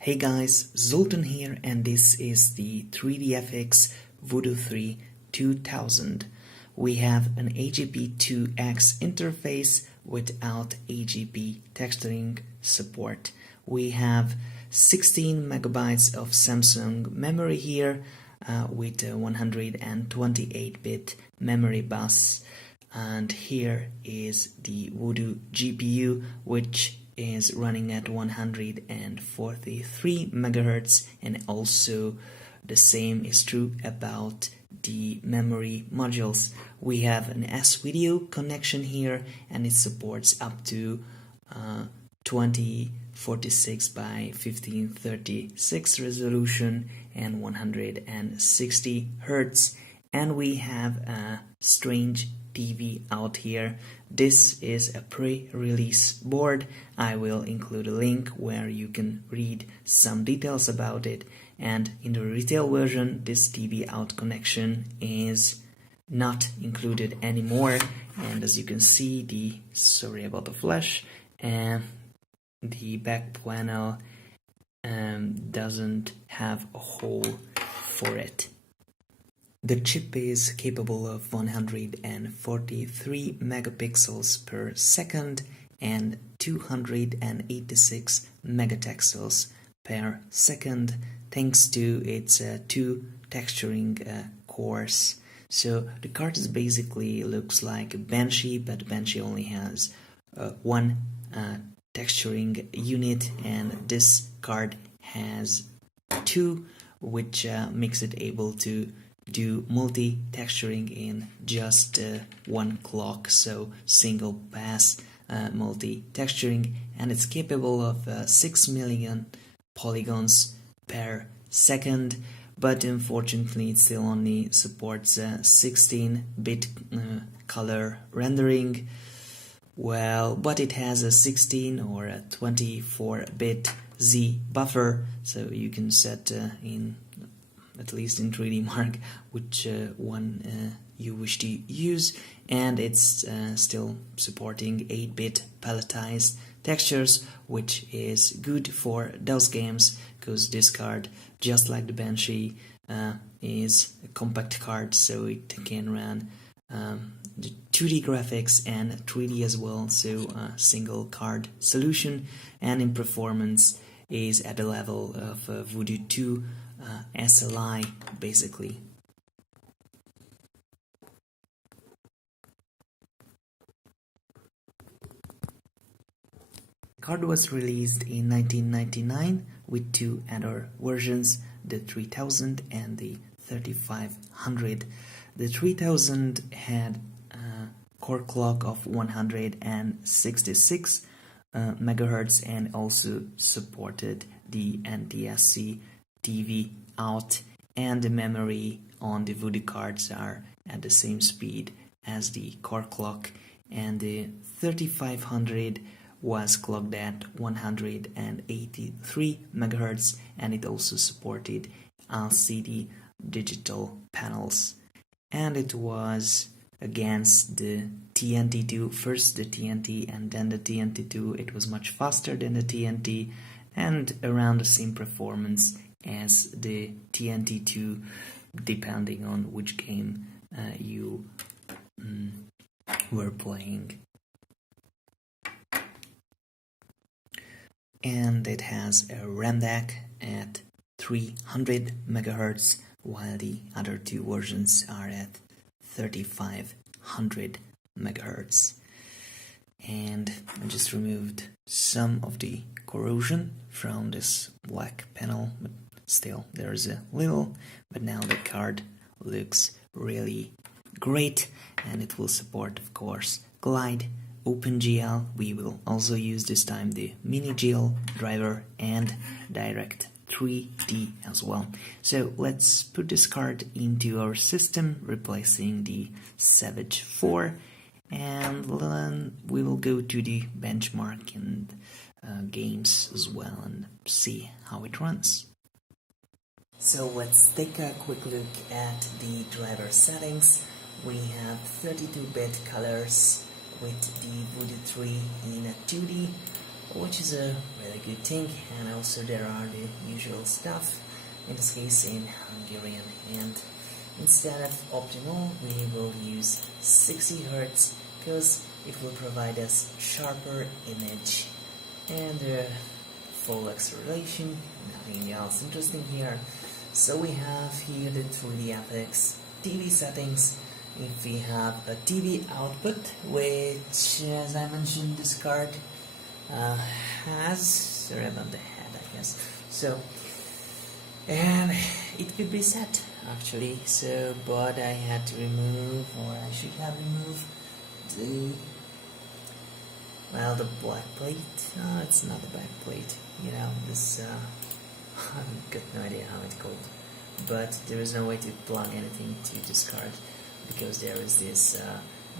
Hey guys, Zoltan here, and this is the 3DFX Voodoo 3 2000. We have an AGP2X interface without AGP texturing support. We have 16 megabytes of Samsung memory here with a 128-bit memory bus, and here is the Voodoo GPU, which is running at 143 MHz, and also the same is true about the memory modules. We have an S-Video connection here, and it supports up to 2046 by 1536 resolution and 160 Hz. And we have a strange TV out here. This is a pre-release board. I will include a link where you can read some details about it. And in the retail version, this TV out connection is not included anymore. And as you can see, sorry about the flash, the back panel doesn't have a hole for it. The chip is capable of 143 megapixels per second and 286 megapixels per second, thanks to its two texturing cores. So the card is basically looks like a Banshee, but Banshee only has one texturing unit, and this card has two, which makes it able to do multi-texturing in just one clock, so single pass multi-texturing, and it's capable of 6 million polygons per second, but unfortunately it still only supports 16-bit color rendering. Well, but it has a 16 or a 24-bit Z buffer, so you can set in, at least in 3D Mark, which one you wish to use, and it's still supporting 8-bit palletized textures, which is good for those games, because this card, just like the Banshee, is a compact card, so it can run the 2D graphics and 3D as well, so a single card solution, and in performance is at the level of Voodoo 2 SLI, basically. The card was released in 1999 with two other versions, the 3000 and the 3500. The 3000 had a core clock of 166 megahertz and also supported the NTSC TV out, and the memory on the Voodoo cards are at the same speed as the core clock, and the 3500 was clocked at 183 megahertz, and it also supported LCD digital panels, and it was against the TNT2, first the TNT and then the TNT2. It was much faster than the TNT and around the same performance as the TNT2, depending on which game you were playing. And it has a RAM DAC at 300 megahertz, while the other two versions are at 3500 megahertz. And I just removed some of the corrosion from this black panel, but still there's a little, but now the card looks really great, and it will support, of course, Glide, OpenGL. We will also use this time the MiniGL driver and Direct 3D as well. So let's put this card into our system, replacing the Savage 4, and then we will go to the benchmark and games as well and see how it runs. So let's take a quick look at the driver settings. We have 32-bit colors with the Voodoo 3 in 2D, which is a really good thing. And also there are the usual stuff, in this case in Hungarian, and instead of optimal we will use 60 Hz because it will provide us sharper image and full acceleration, nothing else interesting here. So we have here the 3DFX TV settings. If we have a TV output, which as I mentioned this card has a ribbon on the head, I guess. So, and it could be set actually, so but I had to remove, or I should have removed the, well, the black plate. No, it's not the back plate, you know, this I've got no idea how it's called, but there is no way to plug anything to this card because there is this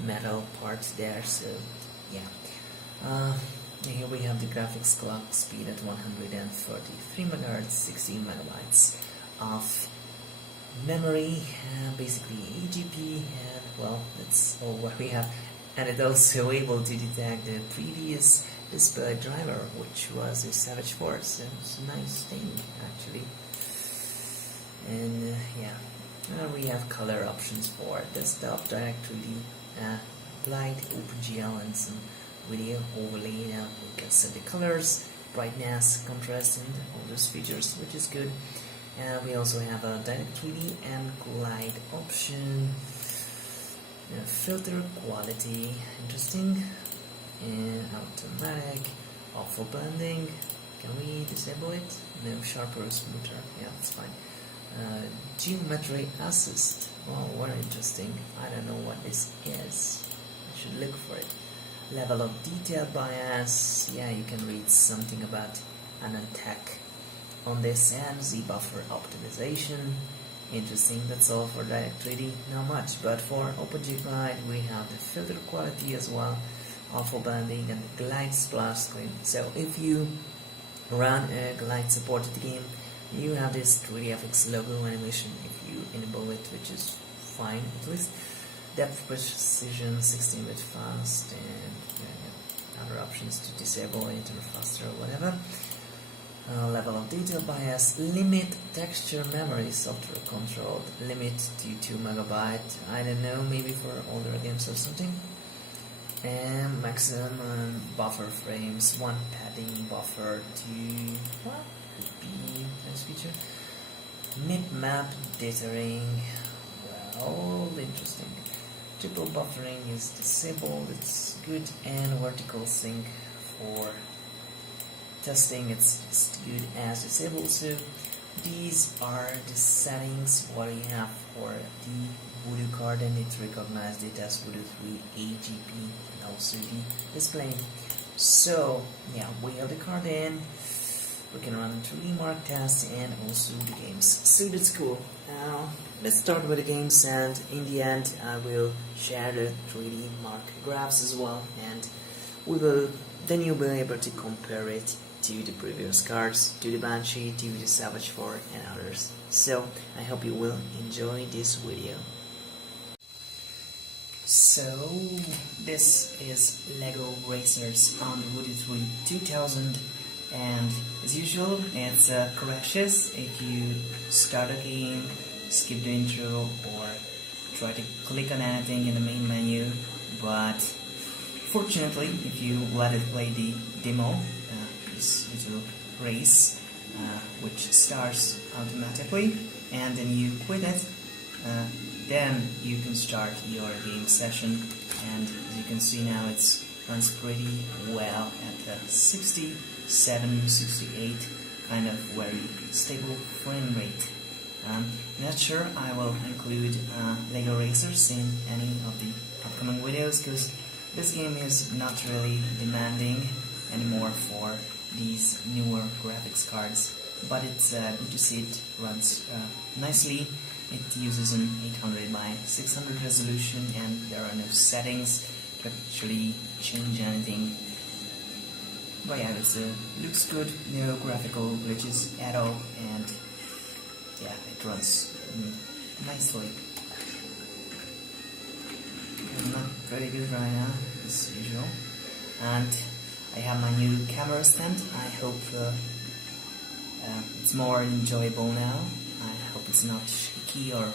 metal part there. So yeah, here we have the graphics clock speed at 143 MHz, 16 megabytes of memory, basically AGP, and well, that's all what we have. And it's also able to detect the previous display driver, which was a Savage Force, so it's a nice thing actually. And yeah, we have color options for desktop, Direct3D, Light, OpenGL, and some video overlay. Now we can set the colors, brightness, contrast, and all those features, which is good. And we also have a Direct3D and Glide option. Filter quality, interesting, and automatic, awful blending. Can we disable it? No, sharper or smoother. Yeah, that's fine. Geometry assist. Well, very interesting. I don't know what this is. I should look for it. Level of detail bias. Yeah, you can read something about an attack on this, and Z buffer optimization. Interesting. That's all for Direct3D. Not much, but for OpenGL we have the filter quality as well, awful blending, and the glide splash screen. So if you run a glide supported game, you have this 3DFX logo animation if you enable it, which is fine at least. Depth precision, 16-bit fast, and other options to disable it or faster or whatever. Level of detail bias, limit texture memory, software controlled, limit to 2 MB, I don't know, maybe for older games or something. And maximum buffer frames, 1 padding buffer to, what could be this feature? Mip map dithering, well, interesting. Triple buffering is disabled, it's good, and vertical sync for testing, it's just good as disabled. So these are the settings what we have for the Voodoo card, and it recognized it as Voodoo3 AGP and also the display. So yeah, we have the card in, we can run 3D mark tests and also the games. So that's cool. Now let's start with the games, and in the end I will share the 3D mark graphs as well, and then you'll be able to compare it to the previous cards, to the Banshee, to the Savage 4 and others. So I hope you will enjoy this video. So this is Lego Racers on the Voodoo3 2000, and as usual it crashes if you start a game, skip the intro, or try to click on anything in the main menu. But fortunately, if you let it play the demo, this little race, which starts automatically, and then you quit it, then you can start your game session. And as you can see now, it runs pretty well at 67, 68, kind of very stable frame rate. Not sure I will include Lego Racers in any of the upcoming videos, because this game is not really demanding anymore for these newer graphics cards, but it's good to see it runs nicely. It uses an 800 by 600 resolution, and there are no settings to actually change anything. But yeah, it looks good, no graphical glitches at all, and yeah, it runs nicely. I'm not very good right now, as usual, and I have my new camera stand. I hope it's more enjoyable now. I hope it's not shaky or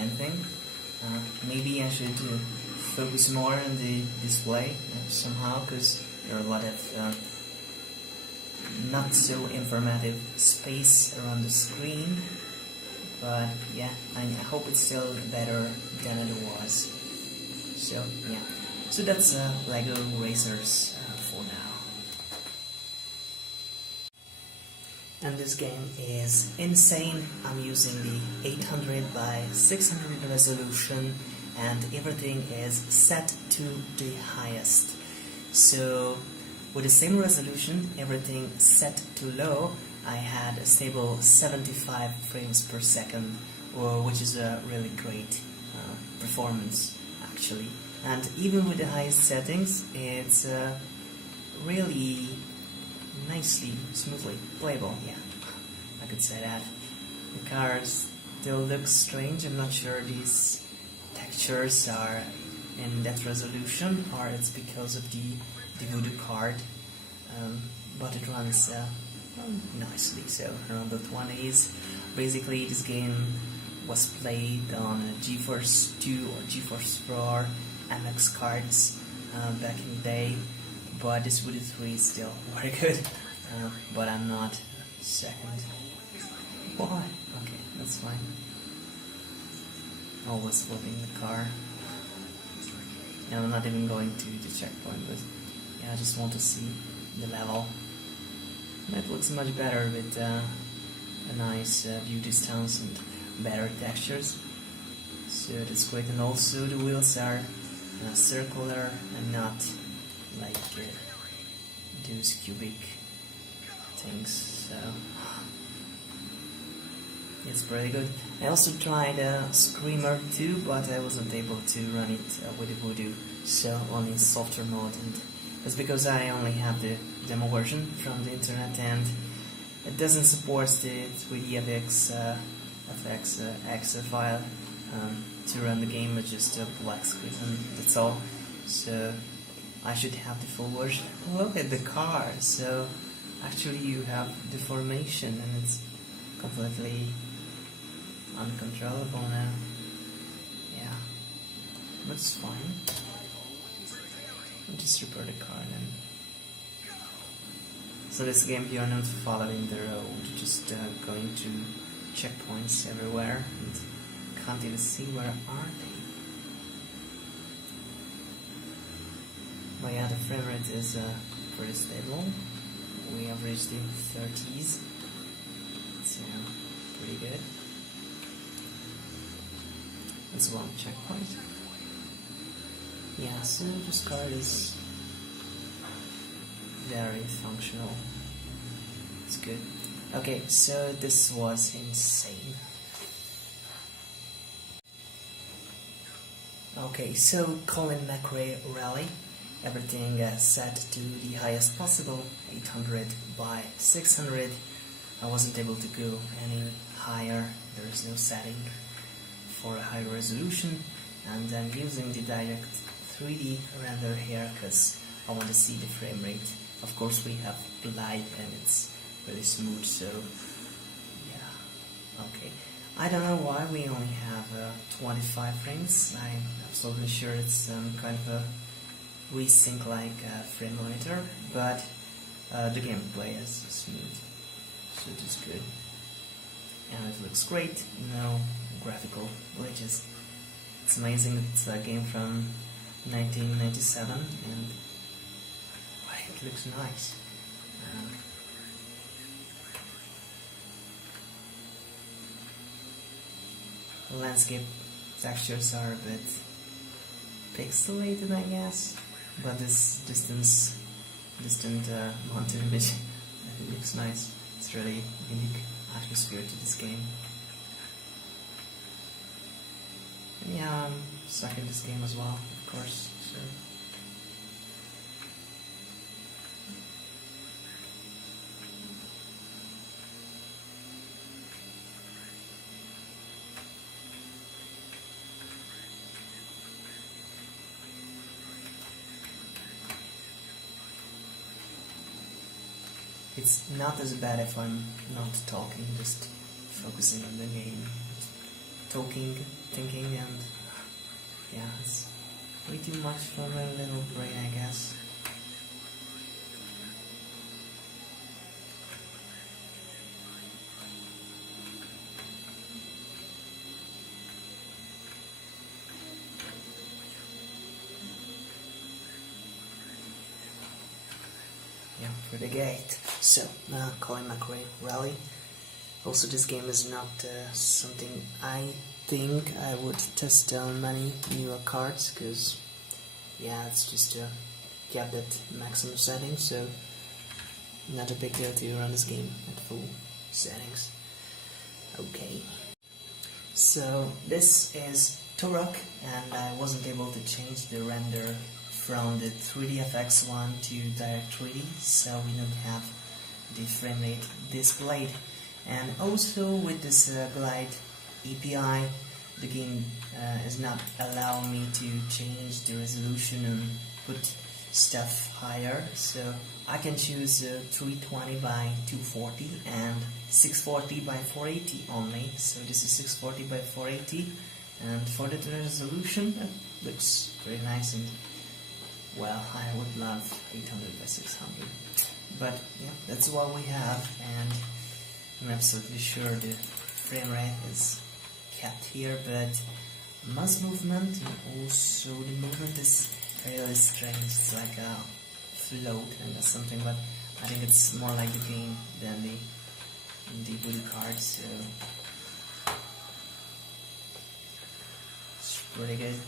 anything. Maybe I should focus more on the display somehow, because there are a lot of not so informative space around the screen. But yeah, I hope it's still better than it was. So yeah, so that's Lego Racers for now. And this game is insane. I'm using the 800 by 600 resolution, and everything is set to the highest. So with the same resolution, everything set to low, I had a stable 75 frames per second, which is a really great performance actually. And even with the highest settings, it's really nicely, smoothly playable. Yeah, I could say that. The car still looks strange. I'm not sure these textures are in that resolution or it's because of the Voodoo card, but it runs nicely, so around the 20s. Basically this game was played on GeForce 2 or GeForce Pro MX cards back in the day, but this Voodoo3 is still very good, but I'm not second. Why? Okay, that's fine. Always flipping the car. And I'm not even going to the checkpoint, but yeah, I just want to see the level. That looks much better with a nice view distance and better textures. So that's great, and also the wheels are circular and not like those cubic things, so it's pretty good. I also tried Screamer 2, but I wasn't able to run it with the Voodoo, so only in software mode, and that's because I only have the demo version from the internet, and it doesn't support the 3D FX exe file to run the game with just a black screen, and that's all. So I should have the full version. Look at the car, so actually you have deformation and it's completely uncontrollable now. Yeah, that's fine. I'll just repair the car then. So this game you're not following the road, just going to checkpoints everywhere and can't even see where are they. But yeah, the frame rate is pretty stable. We have reached the 30s, so pretty good. That's one checkpoint. Yeah, so this car is very functional. It's good. Okay, so this was insane. Okay, so Colin McRae rally. Everything set to the highest possible, 800 by 600. I wasn't able to go any higher. There is no setting for a high resolution, and I'm using the direct 3D render here because I want to see the frame rate. Of course we have live and it's really smooth, so yeah, okay. I don't know why we only have 25 frames. I'm absolutely sure it's kind of a resync like frame monitor, but the gameplay is smooth, so it is good. And it looks great, no graphical glitches. It's amazing, it's a game from 1997 and it looks nice. Landscape textures are a bit pixelated, I guess, but this distant mountain image it looks nice. It's really unique atmosphere to this game. And yeah, I'm stuck in this game as well, of course. So. it's not as bad if I'm not talking, just focusing on the game. Talking, thinking, and yeah, it's way too much for my little brain, I guess. Yeah, for the gate. So, Colin McRae Rally. Also, this game is not something I think I would test on many newer cards, because yeah, it's just kept at maximum settings, so not a big deal to run this game at full settings. Okay, so this is Turok, and I wasn't able to change the render from the 3DFX one to Direct 3D, so we don't have the frame rate displayed. And also with this glide API, the game is not allowing me to change the resolution and put stuff higher, so I can choose 320 by 240 and 640 by 480 only. So this is 640 by 480, and for the resolution it looks very nice, and well, I would love 800 by 600, but yeah, that's what we have, and I'm absolutely sure the frame rate is kept here, but mouse movement and also the movement is really strange. It's like a float and something, but I think it's more like the game than the Voodoo card, so it's pretty good.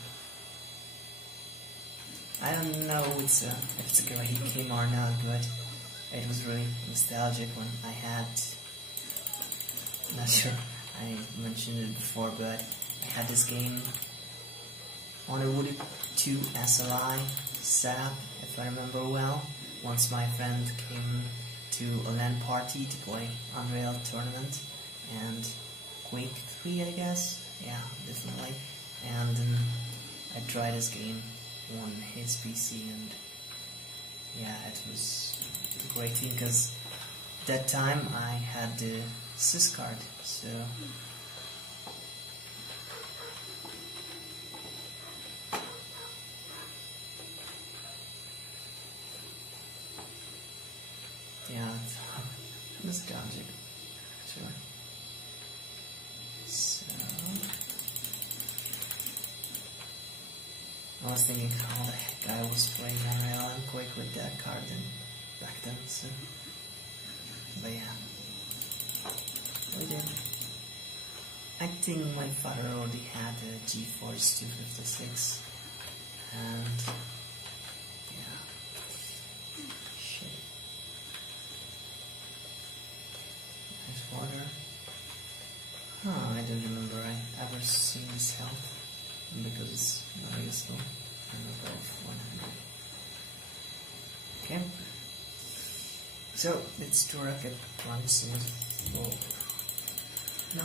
I don't know if it's a great game or not, but it was really nostalgic when I had, not sure I mentioned it before, but I had this game on a Voodoo2 SLI setup, if I remember well. Once my friend came to a LAN party to play Unreal Tournament and Quake III, I guess, yeah, definitely, and I tried this game on his PC, and yeah, it was a great thing, because that time I had the sys card, so yeah, it's nostalgic, sure. So I was thinking how the heck I was playing Unreal and Quake with that card back then, so but yeah, we did. I think my father already had a GeForce 256, and yeah, shit. Nice water. Oh, I don't remember I ever seen this health, because it's not useful. I'm above 100. Okay. So let's Turok at once. Oh. No,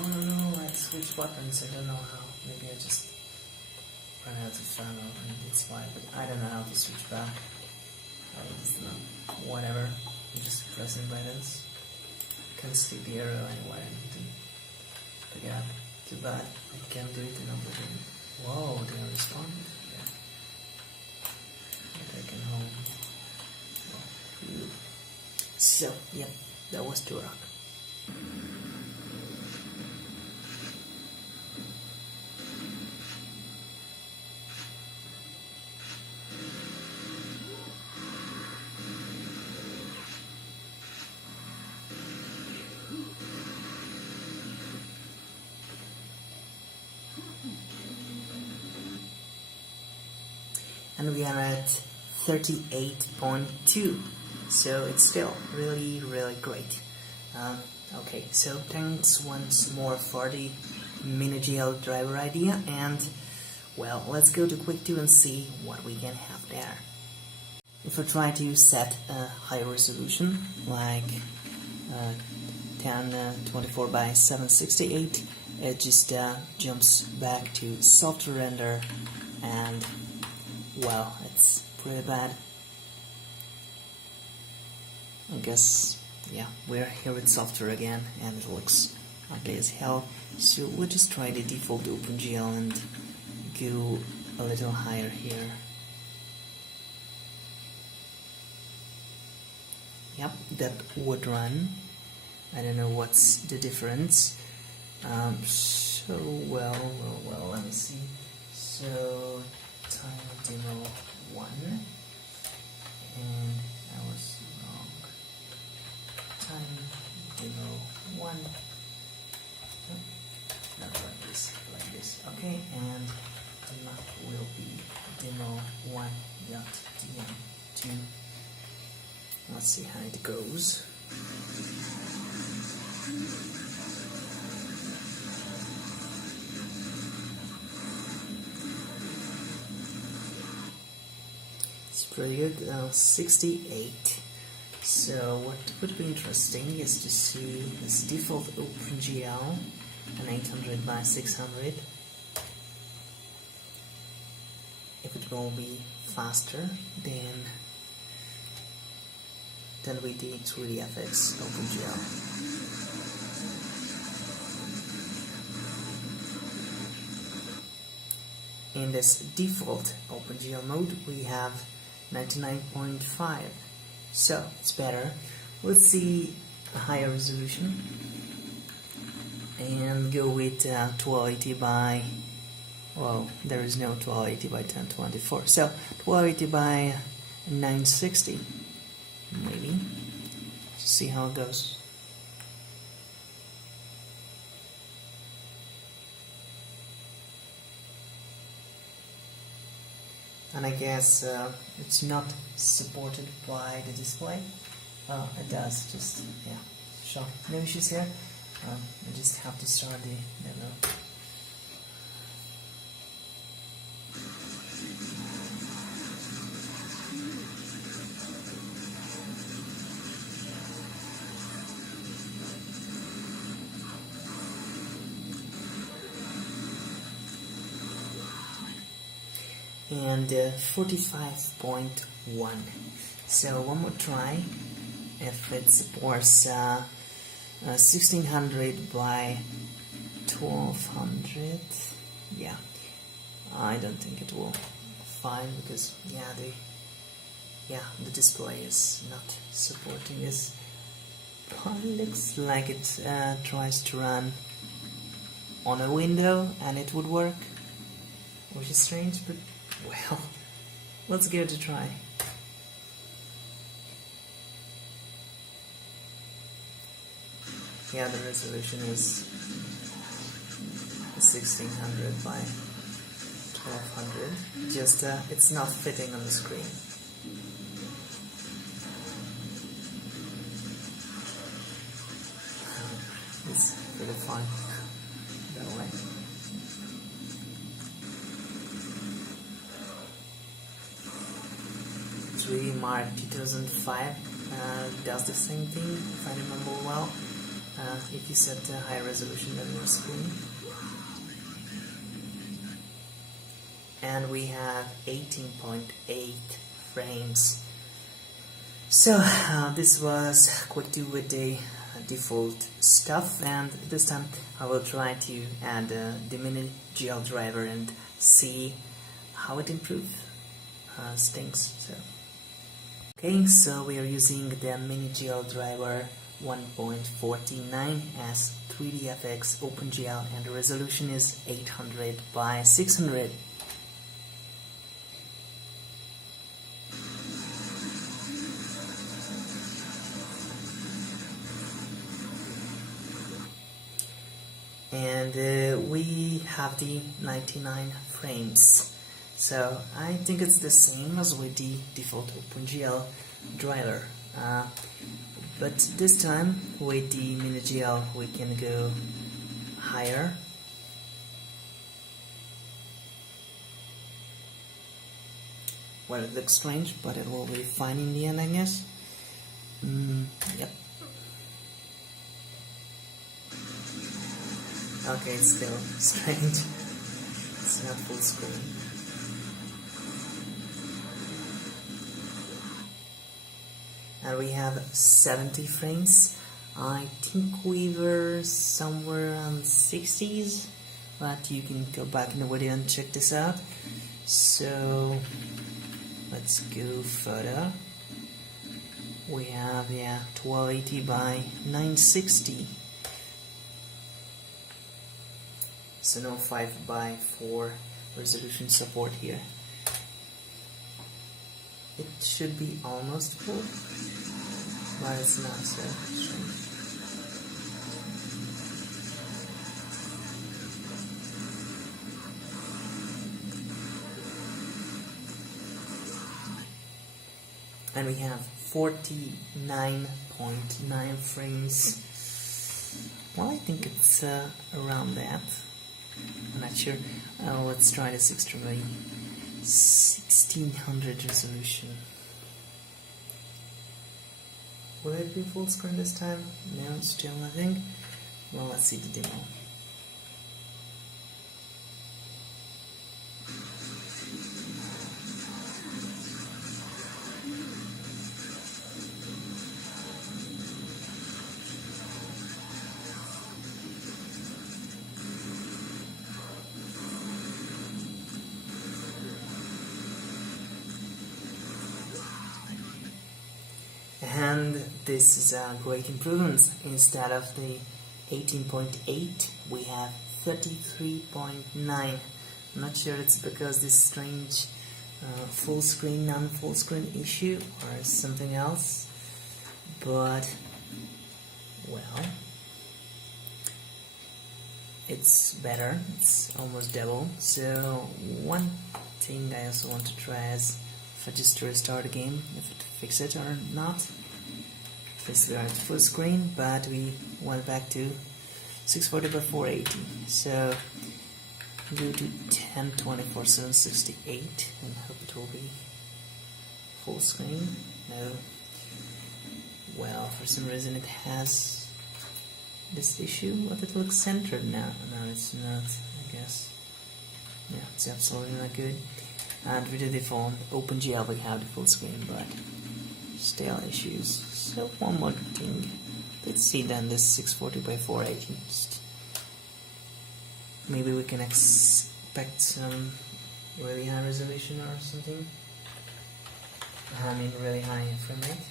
let's switch weapons. I don't know how. Maybe I just run out of ammo and it's fine, but I don't know how to switch back. I just know. Whatever. I'm just pressing buttons. Can't stick the arrow anywhere and pick it up. Too bad. I can't do it in Oblivion. Whoa, they are responding? Yeah. But I can hold. So, yep, that was Turok. And we are at 38.2, so it's still really great. Okay, so thanks once more for the mini-GL driver idea, and well, let's go to Quake II and see what we can have there. If I try to set a high resolution like 1024 by 768, it just jumps back to soft render, and well, it's pretty bad. I guess yeah, we're here with software again, and it looks ugly as hell. So we'll just try the default OpenGL and go a little higher here. Yep, that would run. I don't know what's the difference. So well, let me see. So time demo 1, and I was wrong. Time demo 1. Not like this. Okay, and the map will be demo 1.dm2. Let's see how it goes. It's pretty good. 68. So what would be interesting is to see this default OpenGL, an 800 by 600. If it will be faster than with the 3DFX OpenGL. In this default OpenGL mode, we have 99.5, so it's better. Let's see a higher resolution and go with 1280 by, well, there is no 1280 by 1024, so 1280 by 960, maybe. See how it goes. And I guess it's not supported by the display. It does, just, yeah, sure, no issues here. I just have to start the demo. And 45.1. So one more try. If it supports 1600 by 1200, yeah, I don't think it will fine, because the display is not supporting this. But it looks like it tries to run on a window and it would work, which is strange, but well, let's give it a try. Yeah, the resolution is 1600 by 1200. Just it's not fitting on the screen. It's really fun that way. Mark 2005 does the same thing, if I remember well, if you set a high resolution on your screen. And we have 18.8 frames. So this was Quake II with the default stuff, and this time I will try to add the mini GL driver and see how it improves things. Okay, so we are using the mini GL driver 1.49 as 3DFX OpenGL, and the resolution is 800 by 600. And we have the 99 frames. So I think it's the same as with the default OpenGL driver, but this time with the mini-GL we can go higher. Well, it looks strange, but it will be fine in the end, I guess. Yep. Okay, it's still strange. It's not full screen. and we have 70 frames. I think we were somewhere around 60s, but you can go back in the video and check this out. So let's go further. We have 1280 by 960. So no 5:4 resolution support here. It should be almost full, but it's not, so strange. And we have 49.9 frames. Well, I think it's around that. I'm not sure. Let's try this extremely 1600 resolution. Will it be full screen this time? No, still nothing. Well, let's see the demo. And this is a great improvement. Instead of the 18.8, we have 33.9. I'm not sure it's because this strange full screen, non-full screen issue or something else, but well, it's better. It's almost double. So one thing I also want to try is if I just restart the game, if it fixes it or not. This we are at full screen, but we went back to 640 by 480. So go to 1024/768 and hope it will be full screen. No. Well, for some reason it has this issue, but it looks centered now. No, it's not, I guess. Yeah, it's absolutely not good. And with the default OpenGL we have the full screen, but still issues. So one more thing. Let's see then this 640 by 480. Maybe we can expect some really high resolution or something. I mean really high frame rate.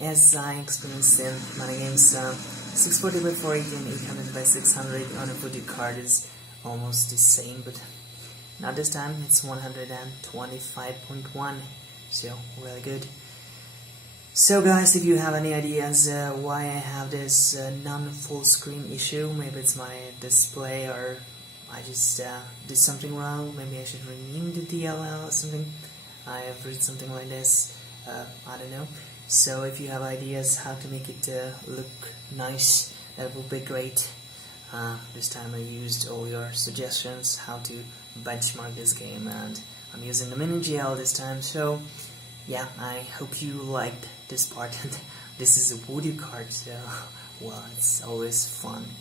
As I experienced in many games, 640 by 480 and 800 by 600 on a Voodoo card is almost the same, but not this time. It's 125.1, so really good. So guys, if you have any ideas why I have this non-full screen issue, maybe it's my display or I just did something wrong, maybe I should renew the DLL or something. I have read something like this, I don't know. So if you have ideas how to make it look nice, that would be great. This time I used all your suggestions how to benchmark this game, and I'm using the mini GL this time. So yeah, I hope you liked this part. This is a Voodoo card, so well, it's always fun.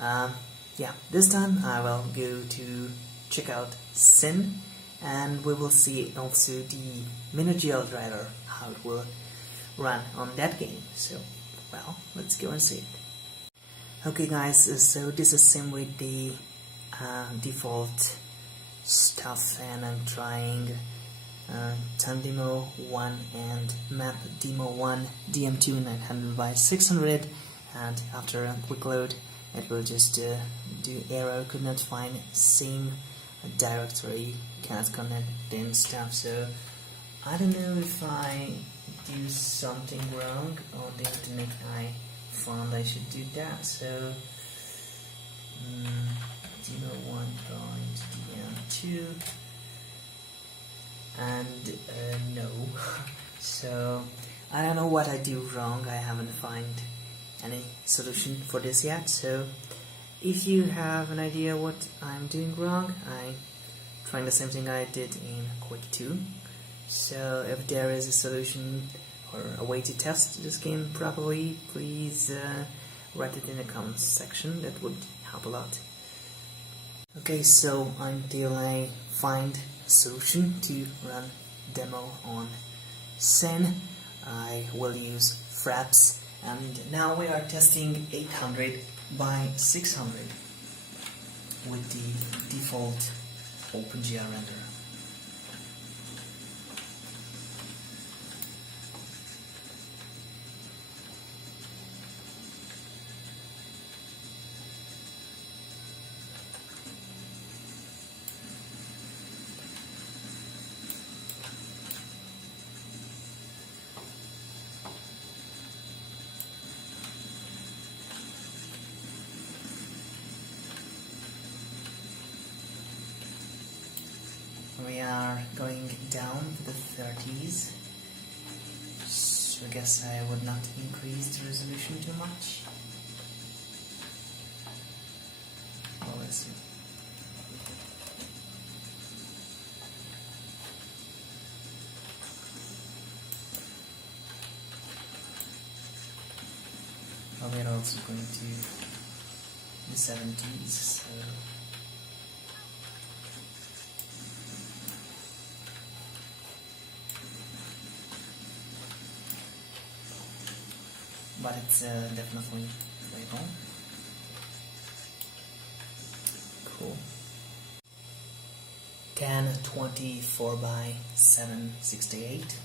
Yeah, this time I will go to check out Sin, and we will see also the mini GL driver, how it will run on that game. So well, let's go and see it. Okay guys, so this is Sim with the default stuff, and I'm trying Time Demo 1 and Map Demo 1 DM2 900 by 600, and after a quick load it will just do error, could not find same directory, cannot connect and stuff. So I don't know if I do something wrong on the internet. I found I should do that. So Demo 1.dm2 and no. So I don't know what I do wrong. I haven't found any solution for this yet. So if you have an idea what I'm doing wrong, I'm trying the same thing I did in Quake II. So if there is a solution or a way to test this game properly, please write it in the comments section. That would help a lot. Okay, so until I find solution to run demo on Sen. I will use Fraps, and now we are testing 800 by 600 with the default OpenGL render. We are going down to the 30s, so I guess I would not increase the resolution too much. Well, let's see. Well, we're also going to the 70s, so but it's definitely playable. Cool. 1024 by 768.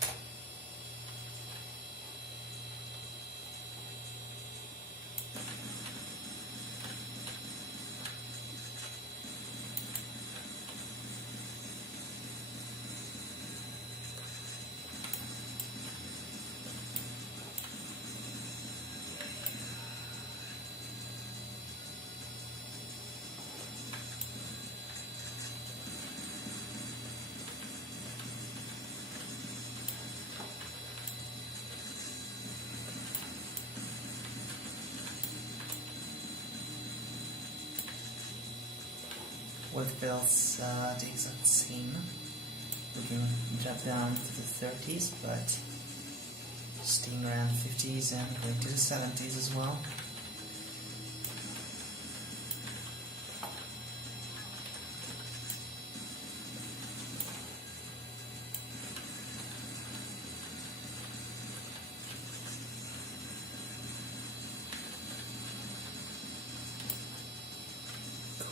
With builds the exact same. We can drop down to the 30s, but staying around 50s and going to the 70s as well.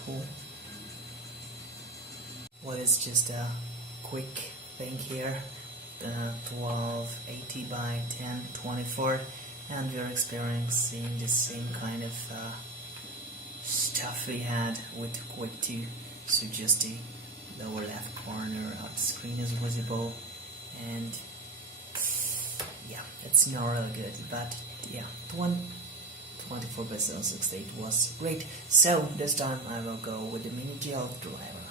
Cool. Well, it's just a quick thing here, 1280 by 1024, and we're experiencing the same kind of stuff we had with Quake II. So just the lower left corner of the screen is visible, and yeah, it's not really good, but yeah, 24 by 768 was great. So this time I will go with the mini GL driver.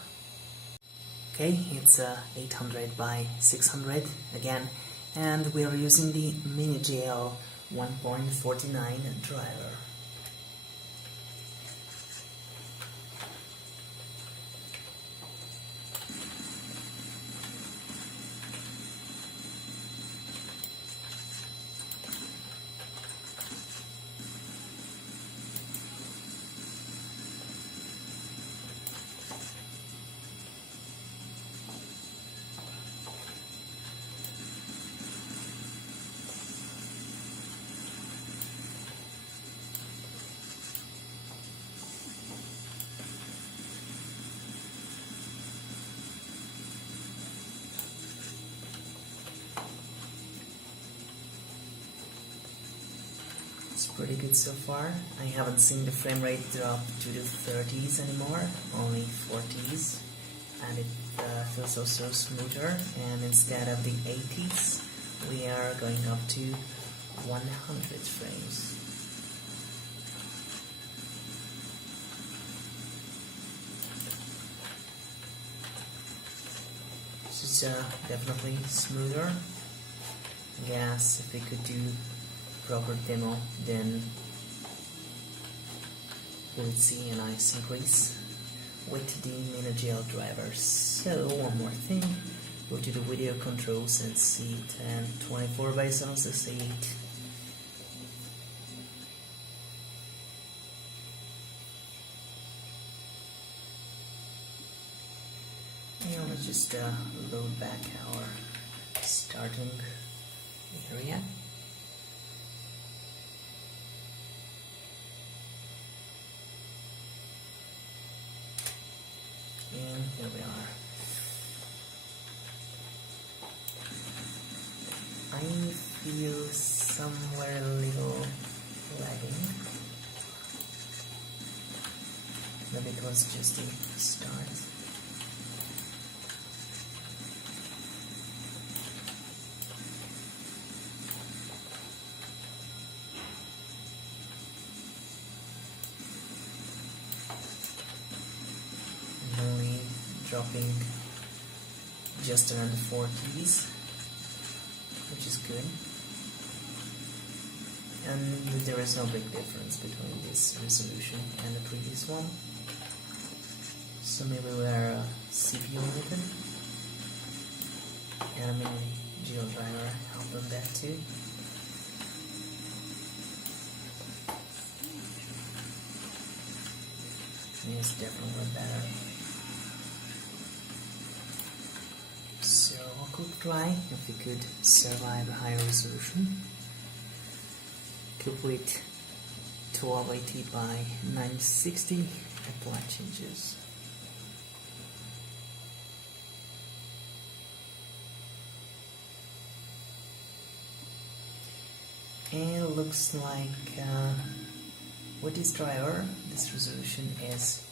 Okay, it's 800 by 600 again, and we are using the mini GL 1.49 driver. It's pretty good so far. I haven't seen the frame rate drop to the 30s anymore, only 40s, and it feels also smoother, and instead of the 80s we are going up to 100 frames. This is definitely smoother. Yes, if we could do proper demo, then we would see a nice increase with the mini GL drivers. So one more thing, go to the video controls and see it, and 24 by 768. let's just load back our starting area. And here we are. I feel somewhere a little lagging. Maybe it was just the start. Only dropping just around 4 keys, which is good. And there is no big difference between this resolution and the previous one. So maybe we are CPU limited. And maybe GL driver helped on that too. It's definitely better. So a quick try if we could survive a higher resolution. Complete 1280 by 960, apply changes. And it looks like with this driver, this resolution is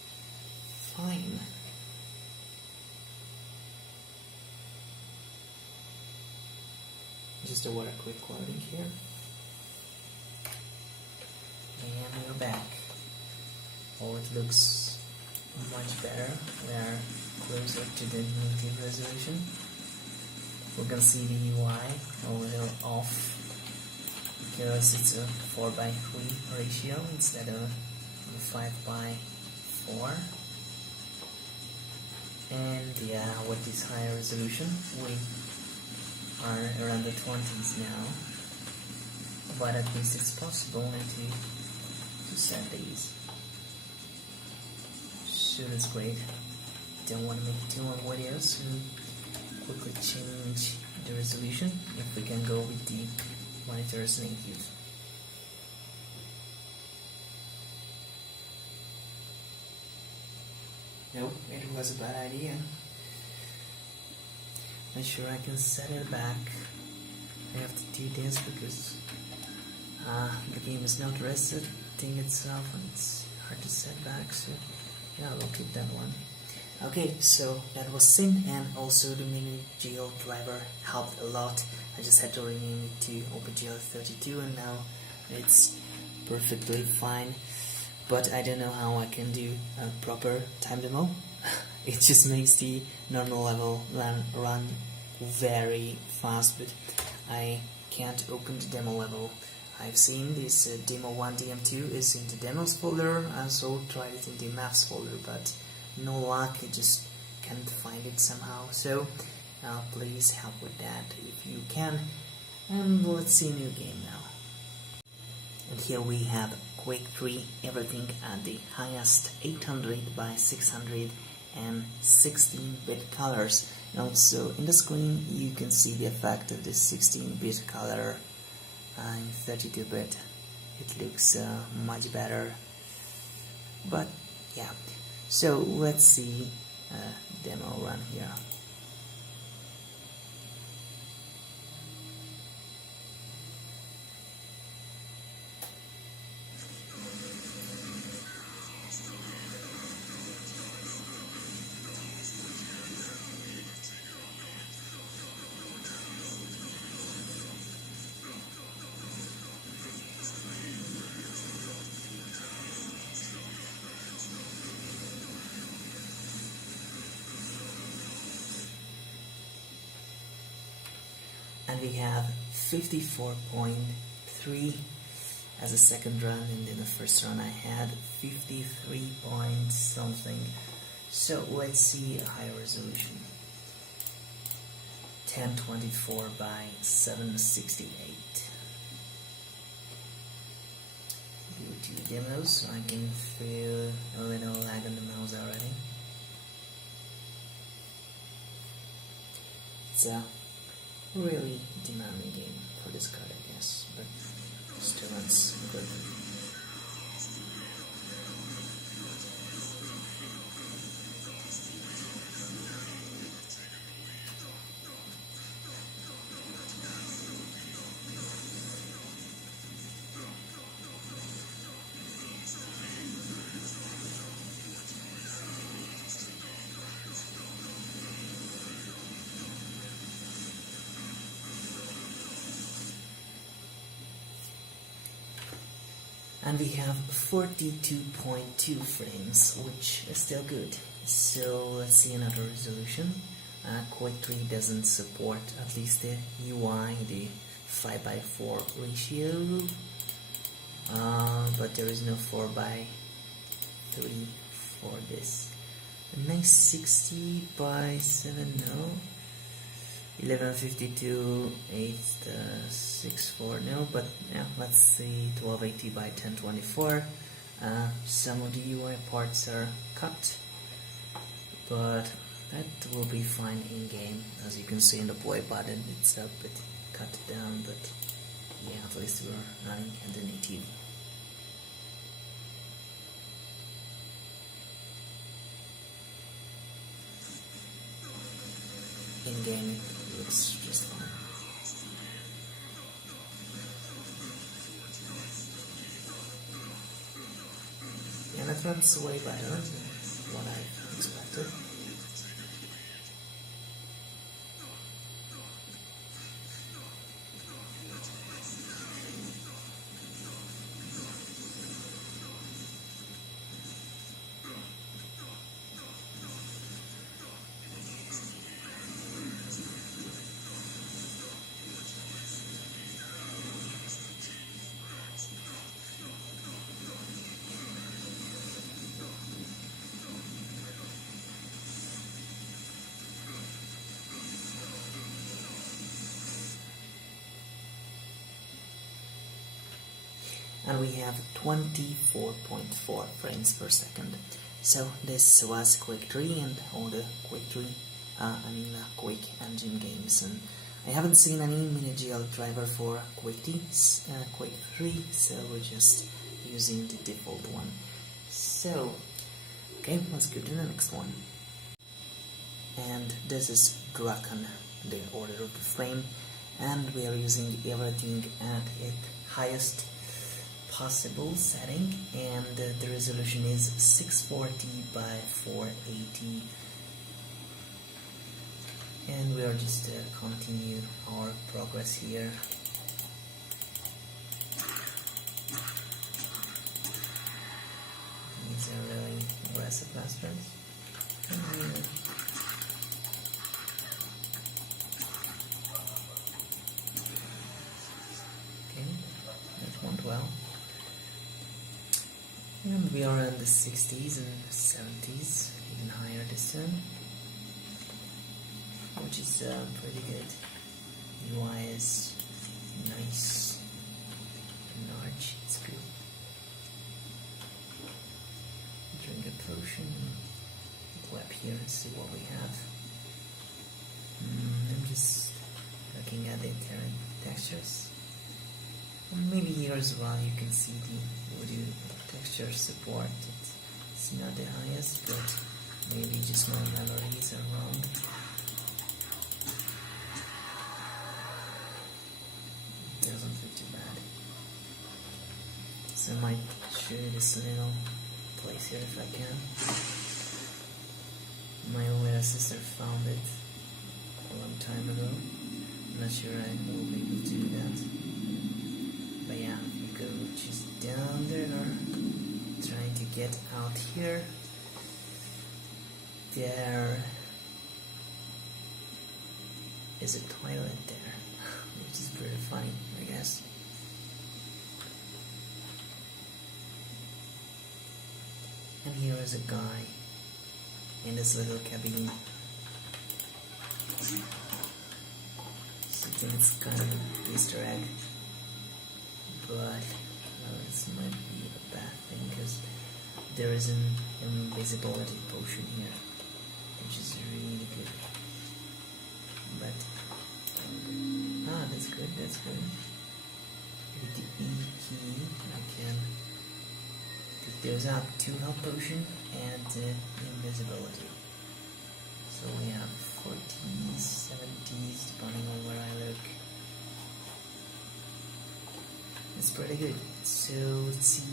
fine. Just a quick loading here. And we're back. Oh, it looks much better. We are closer to the native resolution. We can see the UI a little off because it's a 4:3 ratio instead of a 5:4. And yeah, with this higher resolution, we are around the 20s now. But at least it's possible to set these. So that's great. Don't want to make too long videos, so quickly change the resolution if we can go with the monitor's native. Nope, it was a bad idea. Not sure I can set it back. I have to do this because the game is not resetting itself and it's hard to set back, so yeah, I'll keep that one. Okay, so that was Sin, and also the mini GL driver helped a lot. I just had to rename it to OpenGL32 and now it's perfectly fine. But I don't know how I can do a proper time demo. It just makes the normal level run very fast, but I can't open the demo level. I've seen this demo 1 DM2 is in the demos folder. I also tried it in the maps folder, but no luck, I just can't find it somehow. So please help with that if you can. And let's see a new game now. And here we have Quake III, everything at the highest 800 by 600 and 16-bit colors. And also in the screen you can see the effect of the 16-bit color in 32-bit. It looks much better. But yeah, so let's see a demo run here. And we have 54.3 as a second run, and in the first run I had 53 point something. So let's see a higher resolution. 1024 by 768. Go to the demos so I can feel a little lag on the mouse already. It's a really demanding game for this card, I guess, but still runs good. And we have 42.2 frames, which is still good. So let's see another resolution. Quake 3 doesn't support at least the UI, the 5:4 ratio, but there is no 4:3 for this. A nice 60:7, no. 1152 864, no, but yeah, let's see 1280x1024. Some of the UI parts are cut, but that will be fine in game. As you can see in the play button, it's a bit cut down, but yeah, at least we're running at the native. In game it looks just fine. Yeah, that runs way better than what I expected. And we have 24.4 frames per second. So this was Quake 3 and all the Quake 3, Quake engine games. And I haven't seen any mini-GL driver for Quake 3, so we're just using the default one. So, okay, let's go to the next one. And this is Drakan, the order of the frame, and we are using everything at its highest possible setting, and the resolution is 640x480, and we are just continue our progress here. These are really aggressive blasters. Okay, that went well. And we are in the 60s and 70s, even higher this time, which is pretty good. UI is nice and large, it's good. Drink a potion, go up here and see what we have. I'm just looking at the inherent textures. Maybe here as well you can see the Voodoo texture support. It's not the highest, but maybe just my memories are wrong. It doesn't look too bad. So I might show you this little place here if I can. My little sister found it a long time ago. I'm not sure I will be able to do that. But yeah, we go just down there, trying to get out here. There is a toilet there, which is pretty funny, I guess. And here is a guy in this little cabin. So I think it's kind of an Easter egg. But this might be a bad thing because there is an invisibility potion here, which is really good. But that's good. With the E key, I can pick those up. 2 health potion and invisibility. So we have 40s, 70s, depending on where I look. It's pretty good. So let's see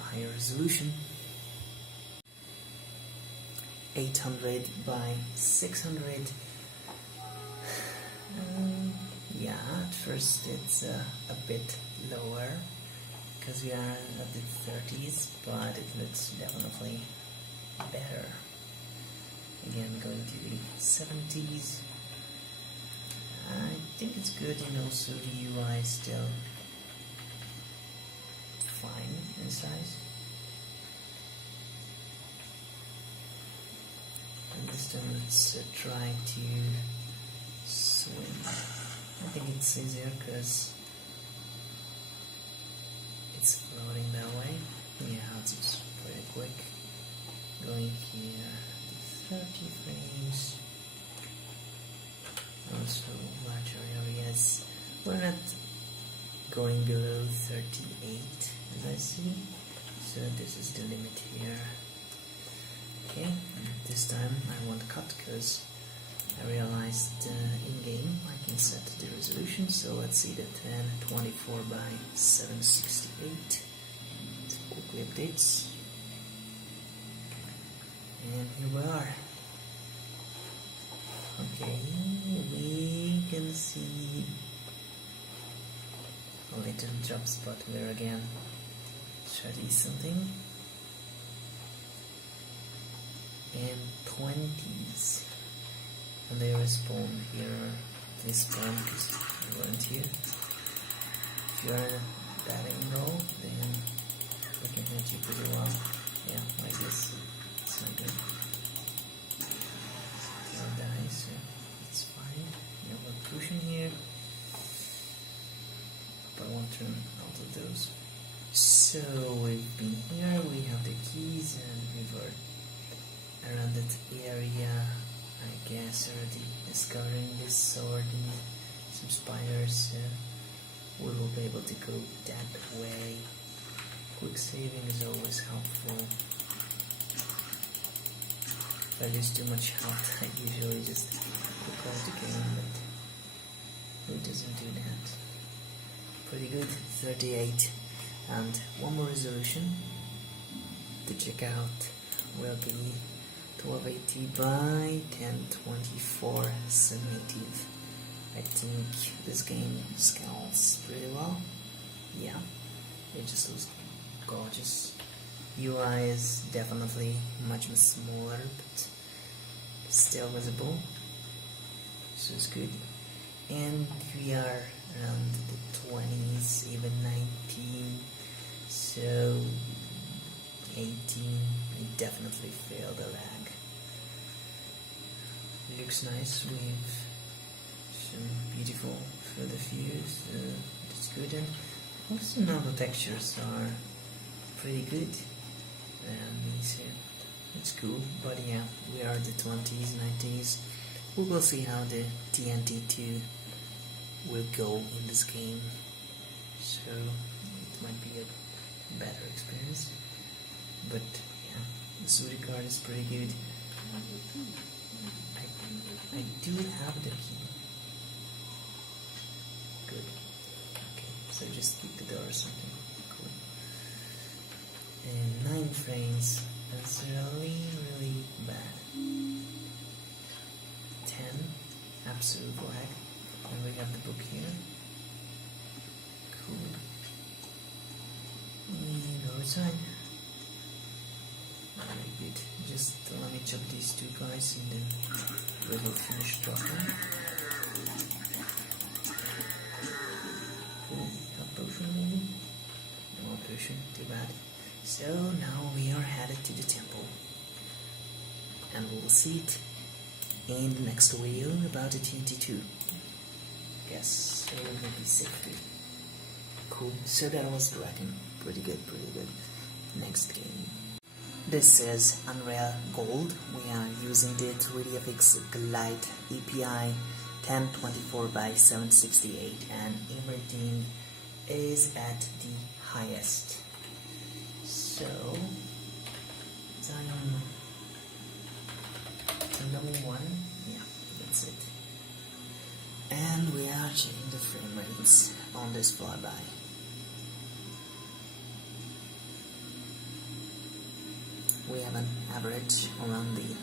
higher resolution. 800 by 600. Yeah, at first it's a bit lower because we are at the 30s, but it looks definitely better. Again, going to the 70s. I think it's good, and also the UI is still fine in size. And this time let's try to swim. I think it's easier because it's floating that way. Yeah, it's pretty quick. Going here, 30 frames. Also larger areas. We're not going below 38 as I see. So this is the limit here. Okay, and this time I won't cut because I realized in-game I can set the resolution, so let's see the 1024 by 768. It quickly updates. And here we are. Okay, we can see a little drop spot there again. 30 something. And 20s. And they respawn here. They spawn because we weren't here. If you are in a bad angle, then we can hit you pretty well. Yeah, like this. It's not good. I'll die, so it's fine. You have a cushion here. But I won't turn out of those. So we've been here, we have the keys, and we were around that area. I guess already discovering this sword and some spiders. We will be able to go that way. Quick saving is always helpful. If I lose too much health, I usually just close the game, but who doesn't do that? Pretty good, 38. And one more resolution to check out will be 1280 by 1024 7/18. I think this game scales pretty well. Yeah, it just looks gorgeous. UI is definitely much smaller, but still visible, so it's good. And we are around the 20s, even 19, so 18, we definitely failed the lag. It looks nice with some beautiful field of views, it's good, and also now the textures are pretty good. So it's cool, but yeah, we are the 20s, 90s. We will see how the TNT2 will go in this game, so it might be a better experience. But yeah, the Voodoo card is pretty good. I do have the key. Good. Okay, so just keep the door or something. Cool. And 9 frames. That's really bad. 10. Absolute lag. And we have the book here. Cool. And overtime. Very good. Just let me chop these 2 guys and then we will finish Drakan. Cool. Have potion maybe? No potion, too bad. So now we are headed to the temple. And we will see it in the next video about the TNT2. Guess it will be safety. Cool. So that was Drakan. Pretty good, pretty good. Next game. This is Unreal Gold. We are using the 3DFX Glide API 1024 by 768, and aim rating is at the highest. So time number 1, yeah, that's it. And we are checking the frame rates on this flyby. We have an average around the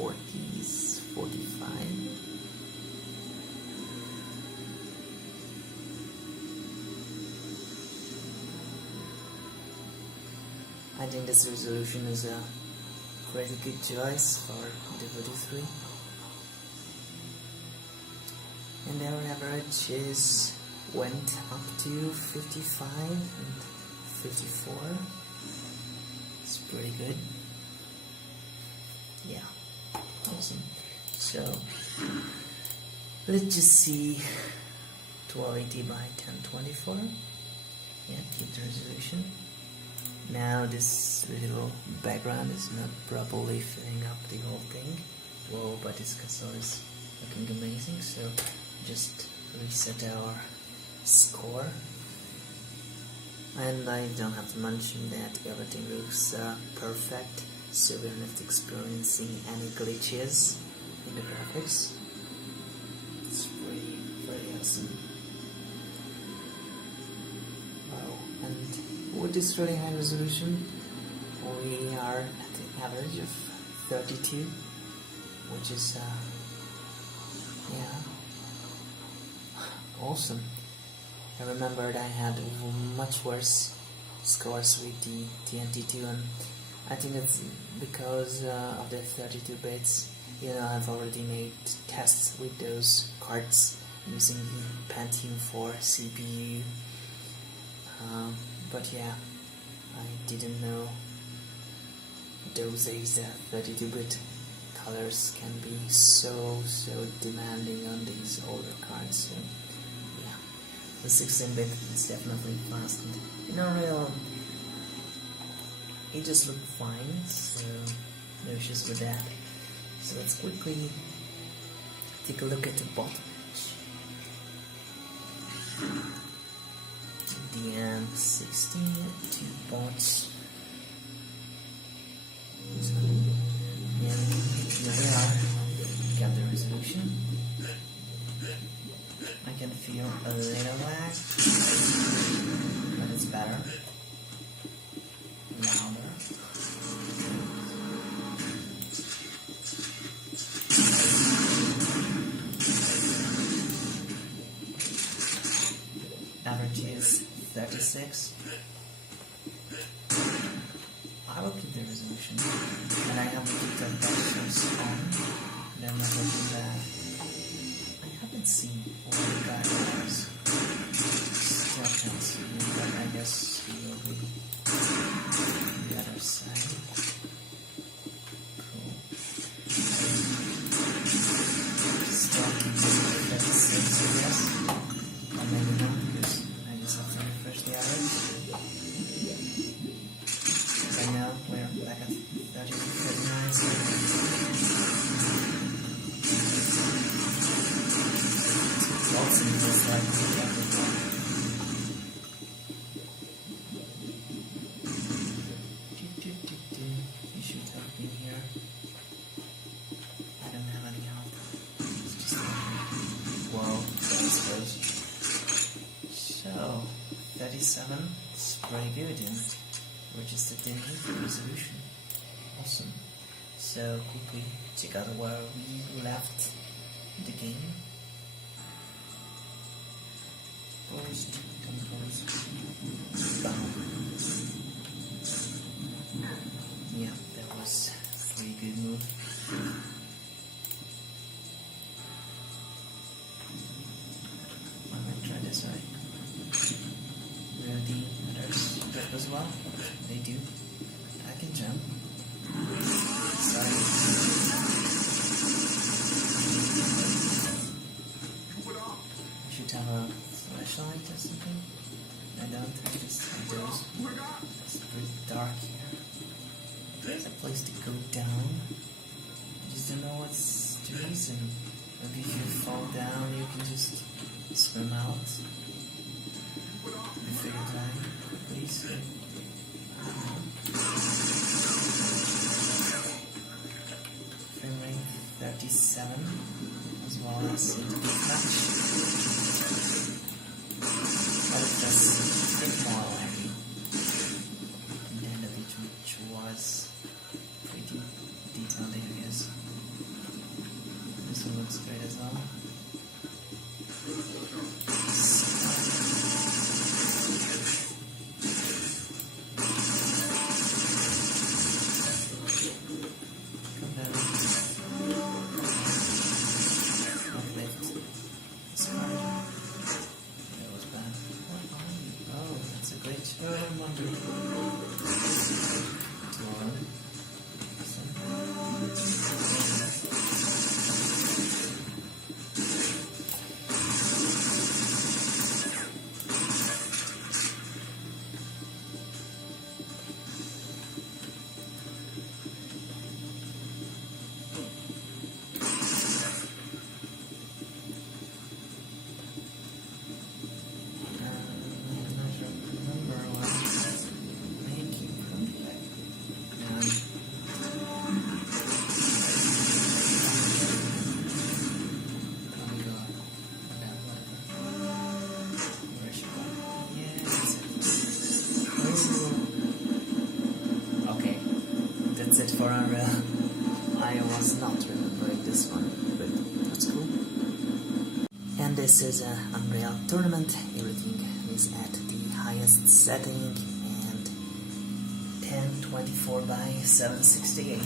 40s, 45. I think this resolution is a pretty good choice for the Voodoo3. And our average went up to 55 and 54. It's pretty good. Yeah, awesome. So let's just see 1280 by 1024. Yeah, keep the resolution. Now this little background is not properly filling up the whole thing. Whoa, but this cursor is looking amazing, so just reset our score. And I don't have to mention that everything looks perfect, so we're not experiencing any glitches in the graphics. It's pretty awesome. Wow, and with this really high resolution, we are at the average of 32, which is yeah, awesome. I remembered I had much worse scores with the TNT2, and I think it's because of the 32 bits. You know, I've already made tests with those cards using the Pentium 4 CPU. But yeah, I didn't know those days that 32-bit colors can be so demanding on these older cards. So yeah, the 16-bit is definitely fast. And in Unreal, it just looked fine, so no issues with that. So let's quickly take a look at the bottom edge. DM16, 2 bots. It's cool. Yeah, here we are. Got the resolution. I can feel a little lag, but it's better. Louder. Average is 36. I will keep the resolution, and I have to keep the textures on. Then I'm looking that I haven't seen all the guidelines. Still can't see him, but I guess he will be on the other side. Cool. Still keeping 36, I guess. Or maybe not, because I just have to refresh the average. Right now we're back at 30 to 39, so lots of this like you should have been here. I don't have any help. It's just whoa, that was close. So 37 is pretty good, and we're just at the resolution. Awesome. So quickly check out where we left the game. Post, compose, bound. Yeah, that was a pretty good move. I'm gonna try this right. Will the others jump as well? They do. I can jump. Sorry. I should have a flashlight or something. I don't. I just have those. It's pretty dark here. There's a place to go down. I just don't know what's the reason. Maybe if you fall down, you can just swim out before you die, please. Frame rate 37, as well as the big match. But it does take more laggy than the bit which was pretty detailed areas. This one looks great as well. That's it for Unreal. I was not remembering this one, but that's cool. And this is an Unreal tournament. Everything is at the highest setting and 1024 by 768.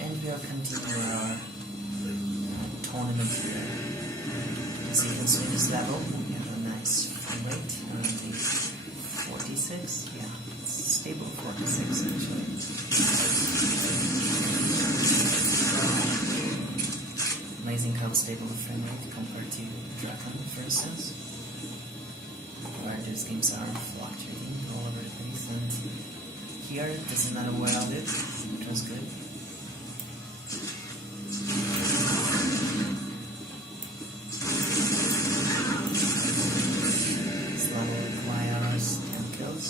And we are continuing our tournament here. As you can see in this level, we have a nice frame rate, around 46. Yeah, it's stable 46 actually. Amazing how stable the frame rate compared to Drakan, for instance, where these games are fluctuating all over the place, and here this is another way of it, which was good. This level requires 10 kills.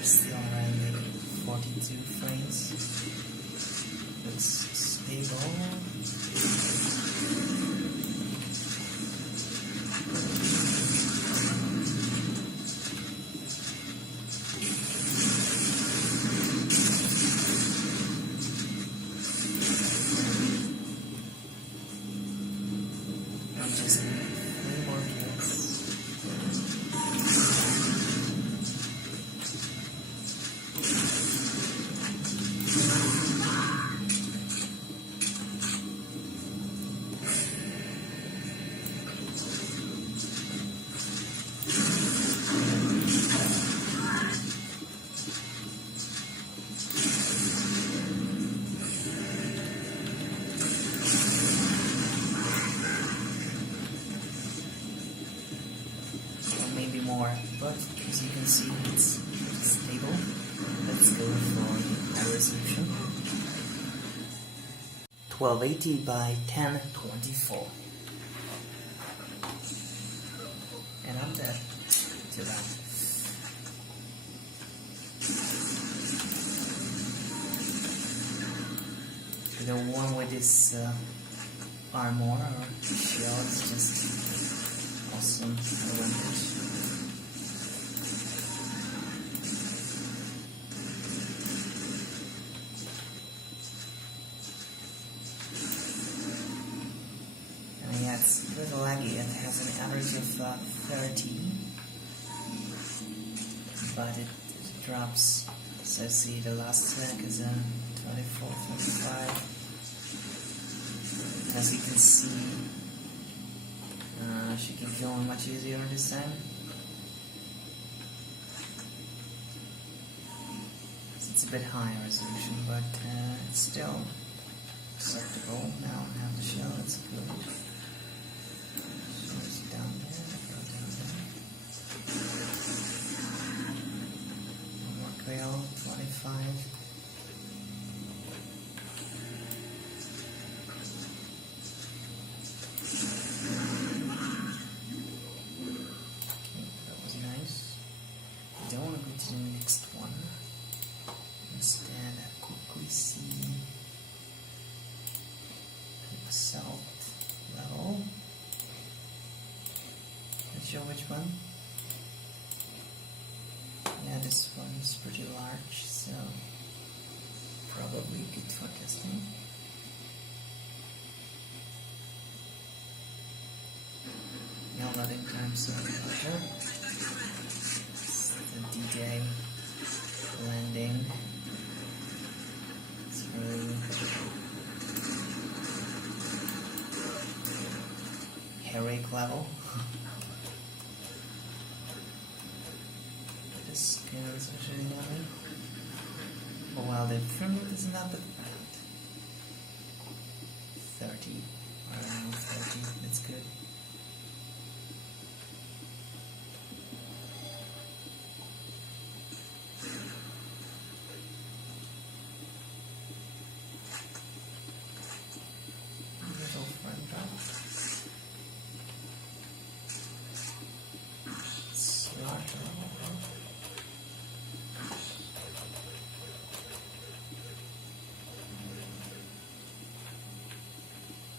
Still around 42 frames. Looks stable. I'm just 3 more kills. More, but as you can see, it's stable. Let's go for high resolution. 1280 by 1024. And I'm dead to that. The one with this armor or shield is just awesome advantage. It's a little laggy. It has an average of 30, but it drops. So see, the last track is 24, 25. As you can see, she can kill much easier this time. a bit higher resolution, but it's still acceptable. Now I have the shell, it's good. So it's down there, down there. One more coil, 25. Okay, that was nice. I don't want to go to the next one. Instead, I quickly see the south level. Not sure which one. Yeah, this one is pretty large, so probably good for testing. Now loading time so better. The D-Day landing through Herrick level. This scale is actually yummy. Oh well, the frame rate is not that bad. 30, around 30, that's good.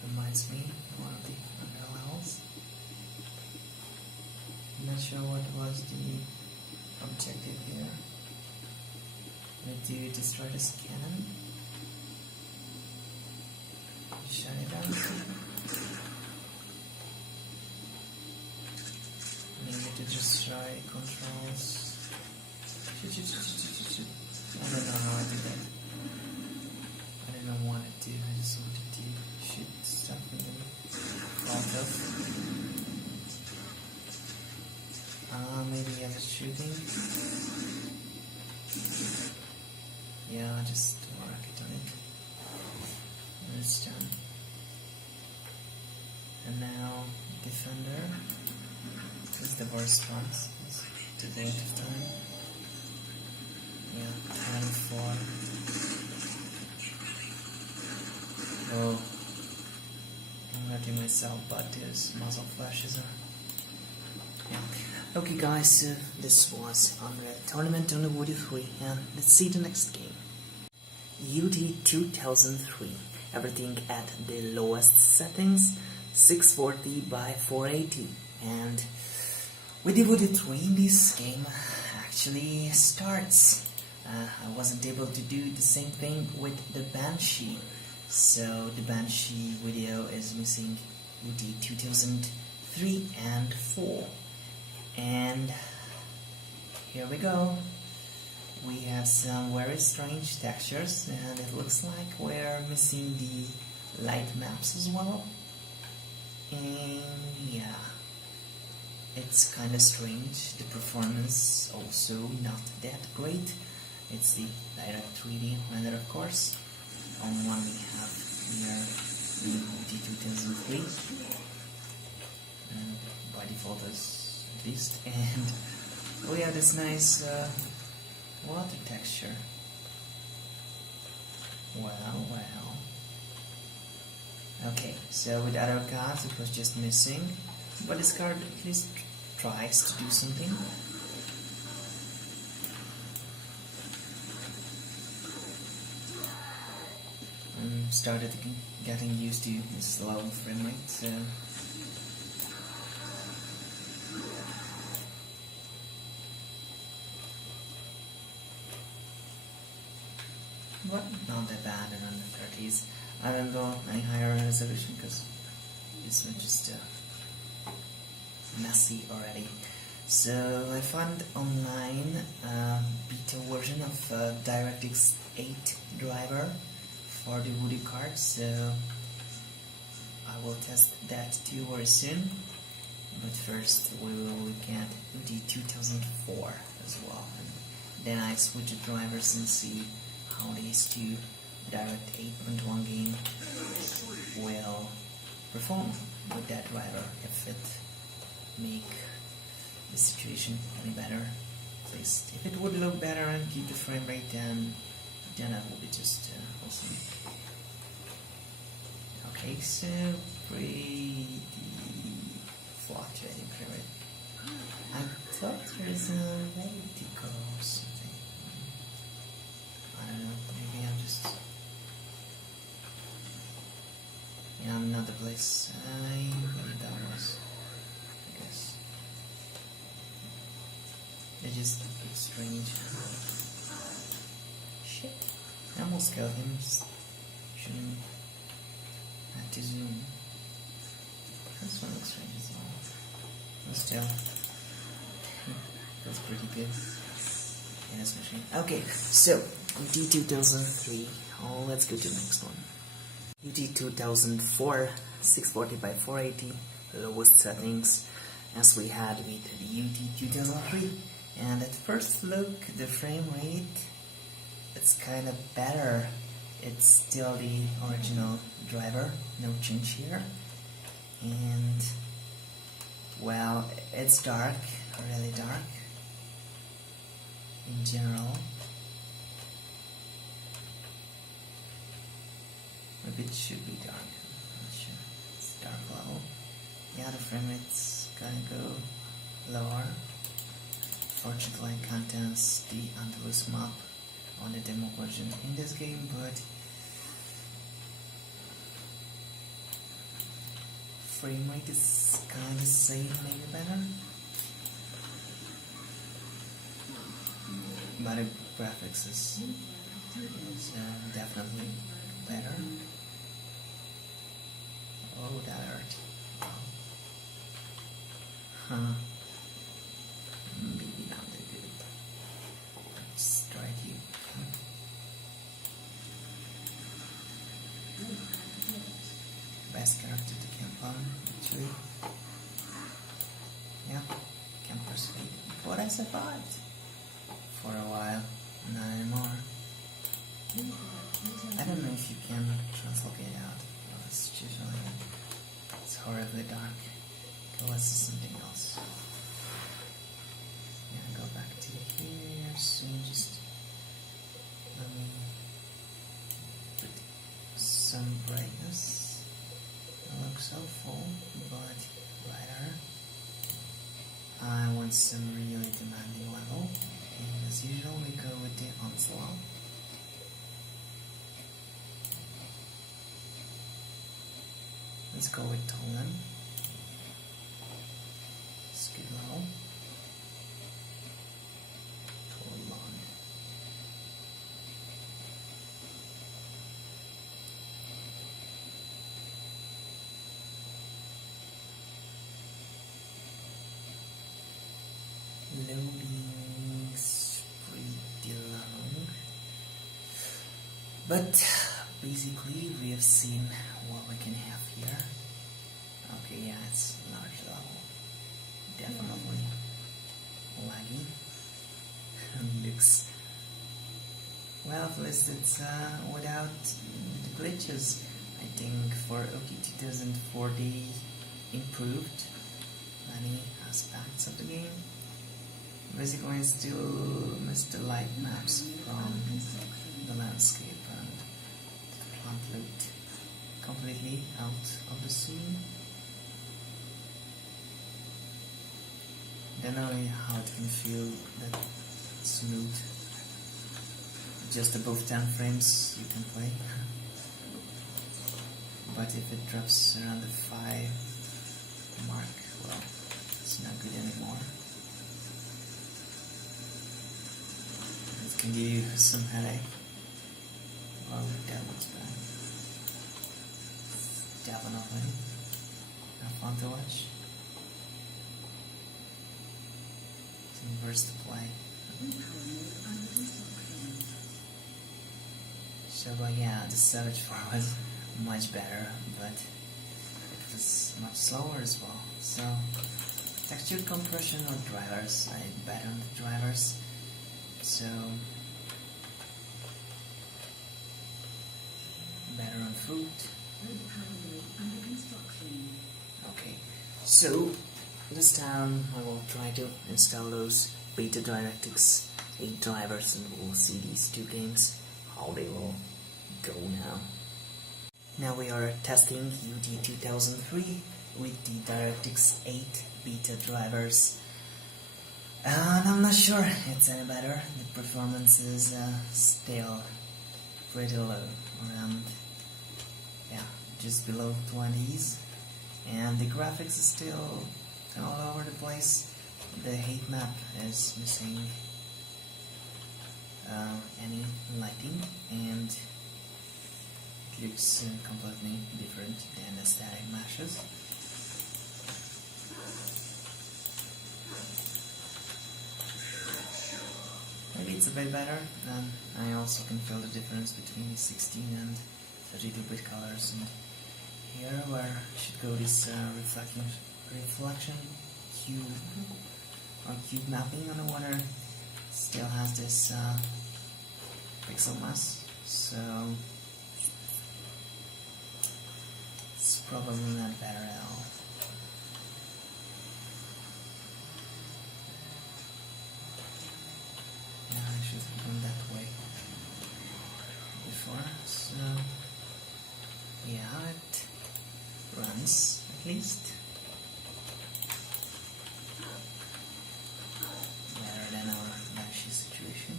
Reminds me of one of the other levels. I'm not sure what was the objective here. To destroy this cannon. Shut it down. I need to destroy controls. Shoot. I don't know how I do that. I didn't want it to. I just wanted to shoot stuff in the front of. Maybe I was shooting. Yeah, just rocket on it. And it's done. And now, Defender. This is the worst one. It's to the end of time. Yeah, 24. Oh, I'm hurting myself, but these muzzle flashes are. Yeah. Okay, guys, this was on the tournament on the Voodoo3, and let's see the next game. UT 2003. Everything at the lowest settings, 640 by 480, and with the Voodoo3, this game actually starts. I wasn't able to do the same thing with the Banshee. So the Banshee video is missing UT 2003 and 4. And here we go. We have some very strange textures, and it looks like we're missing the light maps as well. And yeah, it's kind of strange. The performance also not that great. It's the Direct 3D render, of course. On one we have here the UT 2003, and by default as least, and we have this nice water texture. Well. Okay, so with other cards it was just missing, but this card at least tries to do something. Started getting used to this low frame rate, so but not that bad, and on the 30s. I don't go any higher resolution because it's just messy already. So I found online a beta version of DirectX 8 driver for the Voodoo card, so I will test that too very soon. But first we will look at UT 2004 as well. And Then I switch the drivers and see how these two Direct 8.1 game will perform with that driver, if it make the situation any better. At least if it would look better and keep the frame rate, then that will be just awesome. Okay, so pretty flat frame rate. I thought there's a way to go or something. I don't know, maybe I'm just in another place. I believe that was, I guess. It just looks strange. Shit. I almost killed him, just shouldn't have to zoom. This one looks strange as well. But still, that's pretty good. Yeah, that's machine. Okay, so UT2003. Oh, let's go to the next one. UT2004 640 by 480, lowest settings as we had with the UT2003. And at first look, the frame rate, it's kind of better. It's still the original driver, no change here. And well, it's dark, really dark in general. Maybe it should be dark, I'm not sure. It's dark level. Yeah, the frame rate's gonna go lower. Fortunately, I can't test the Andalus map on the demo version in this game, but frame rate is kinda same, maybe better. But the graphics is definitely better. Oh, that hurt. Huh. Maybe not that good. Let's try it here. Best character to camp on, actually. Yeah, camper's fate. But I survived for a while, not anymore. I don't know if you can translocate out. Well, it's usually it's horribly dark. Okay, let's see something else. Yeah, go back to here. So just let me put some brightness. It looks so full, but brighter. I want some really demanding level. And as usual, we go with the onslaught. Let's go with Colin. Skid level. Colin. Loading's pretty long. But basically we have seen what we can have here. Okay, yeah, it's large level. Definitely laggy. Looks well, at least it's without the glitches. I think for OT 2040 improved many aspects of the game. Basically, I still miss the light maps from the landscape and the plant looked completely out of the scene. Don't know how it can feel that smooth. Just above 10 frames you can play. But if it drops around the 5 mark, well, it's not good anymore. It can give you some headache. Well, that looks bad. Definitely not fun to watch. It's inverse to play. So yeah, the Savage 4 was much better, but it was much slower as well. So texture compression or drivers, I bet on the drivers. So better on foot. Okay, so this time I will try to install those beta DirectX 8 drivers, and we'll see these two games, how they will go now. Now we are testing UD2003 with the DirectX 8 beta drivers, and I'm not sure it's any better. The performance is still pretty low, around, yeah, just below 20s, and the graphics is still all over the place. The heat map is missing any lighting, and it looks completely different than the static meshes. Maybe it's a bit better, and I also can feel the difference between 16 and 32-bit colors. And here, where should go this reflection cube or cube mapping on the water, still has this pixel mass, so it's probably not better at all. Yeah, I should have gone that way before, so yeah, it runs at least better than our Banshee situation.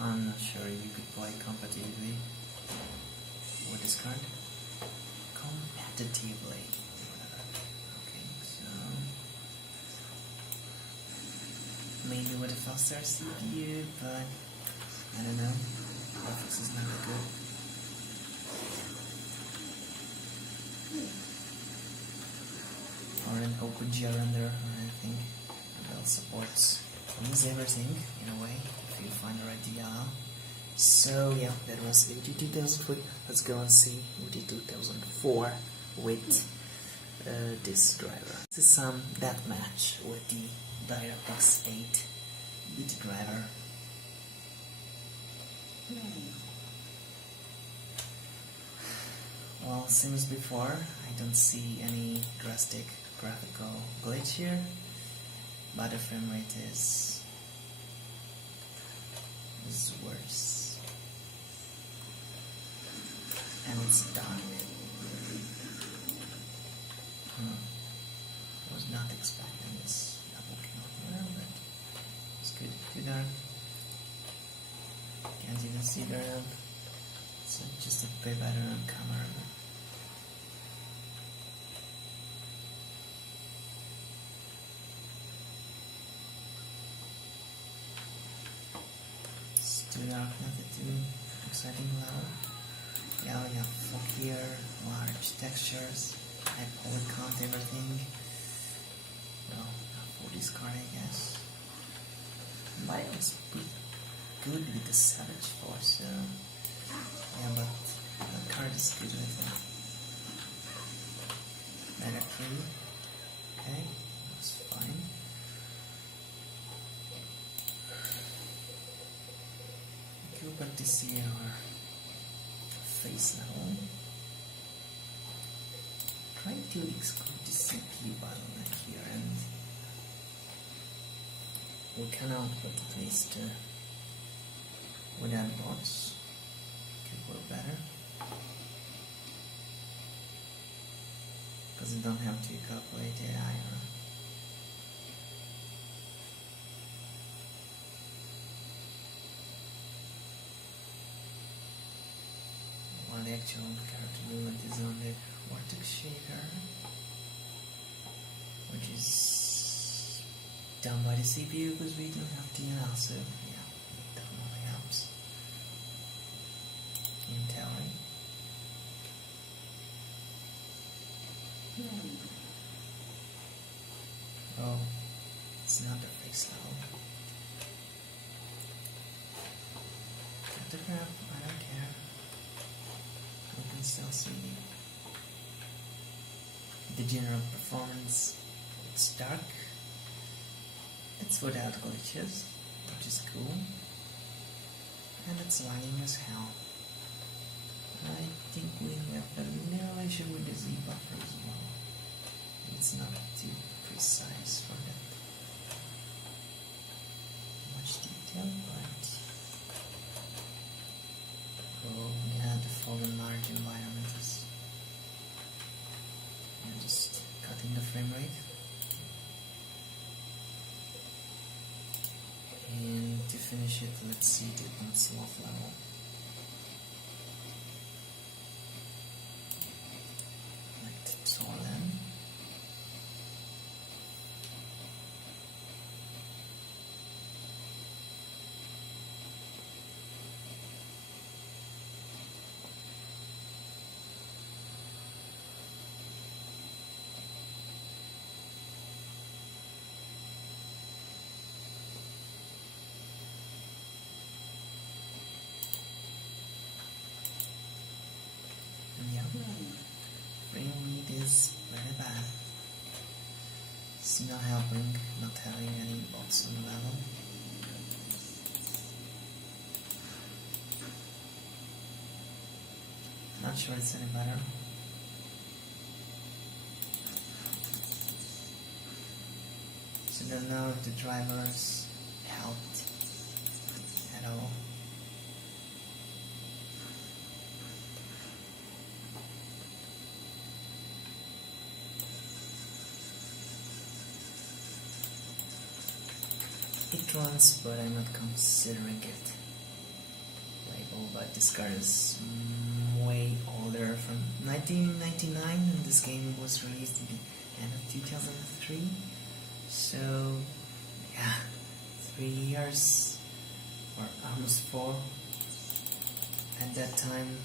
I'm not sure you could play competitively with this card. Competitively. Okay, so maybe with a faster CPU, but I don't know. Graphics is not that good. Or an OpenGL render or anything. That supports almost everything in a way, if you find the right DLL. So yeah, that was UD2003. Let's go and see UD2004 with this driver. This is some deathmatch with the DirectX 8 bit driver. Well, same as before, I don't see any drastic graphical glitch here, but the frame rate is worse. And it's dark. I was not expecting this double kill here, but it's good. Too dark. Can't even see the ramp. It's just a bit better on camera. It's too dark, nothing too exciting level. Yeah, we have floppier, large textures, high poly count, everything. Well, for this card, I guess. Mine was pretty good with the Savage Force, so yeah, but that card is good with it. Mega Crew, okay, that's fine. Go back to see our face level. Try to exclude the CPU bottleneck here, and we can output at least without bots. Could work better, because you don't have to calculate AI or while the actual character movement is on the vortex shader, which is done by the CPU because we don't have DLL, so yeah, it definitely helps in theory. Oh, it's not the face level. Get the graph, I don't care. We can still see the general performance. It's dark, It's without glitches, which is cool, and it's lagging as hell. I think we have a little issue with the Z buffer as well. It's not too precise for that much detail, but oh yeah, the fallen large environment is just cutting the frame rate. And to finish it, let's see it on sloth level. Frame rate is very bad. It's not helping, not having any box on the level. Not sure it's any better. So I don't know if the drivers helped at all. It runs, but I'm not considering it label, but this card is way older, from 1999, and this game was released at the end of 2003, so yeah, 3 years, or almost 4, at that time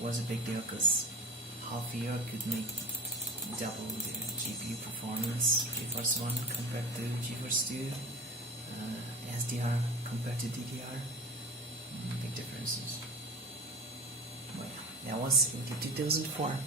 was a big deal, because half a year could make double the GPU performance, GeForce 1 compared to GeForce 2, SDR compared to DDR, big differences. Well, that was in 2004.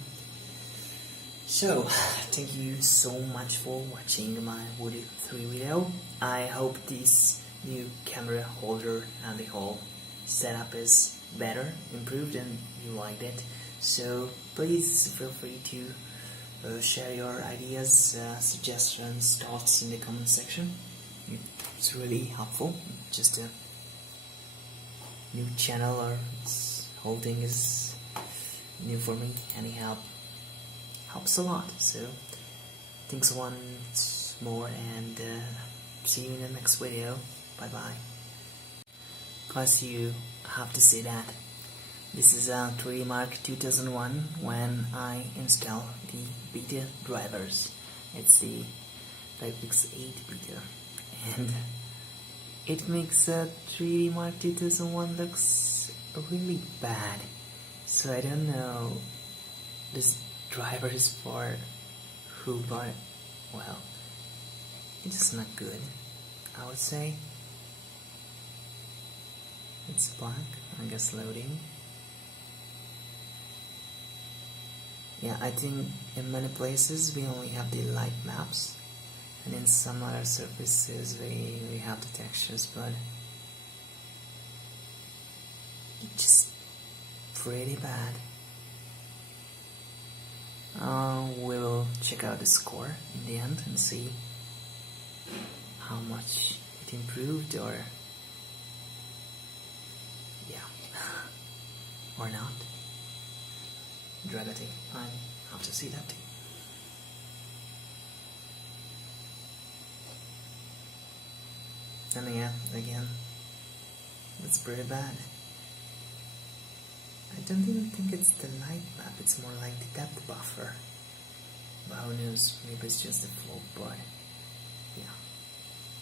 So, thank you so much for watching my Voodoo 3 video. I hope this new camera holder and the whole setup is better, improved, and you liked it. So, please feel free to share your ideas, suggestions, thoughts in the comment section. It's really helpful. Just a new channel, or this whole thing is new for me. Any help helps a lot. So thanks once more, and see you in the next video. Bye bye. Cause you have to say that this is a 3D Mark 2001 when I install the beta drivers. It's the DirectX 8 beta. And it makes a 3D Mark 2001 looks really bad. So I don't know, this driver is for who, but well, it's not good, I would say. It's black, I guess loading. Yeah, I think in many places we only have the light maps, and in some other surfaces we have the textures, but it's just pretty bad. We will check out the score in the end and see how much it improved, or yeah, or not. Drakan, I have to see that. And yeah, again, that's pretty bad. I don't even think it's the light map, it's more like the depth buffer. But who knows, maybe it's just the flow, but yeah,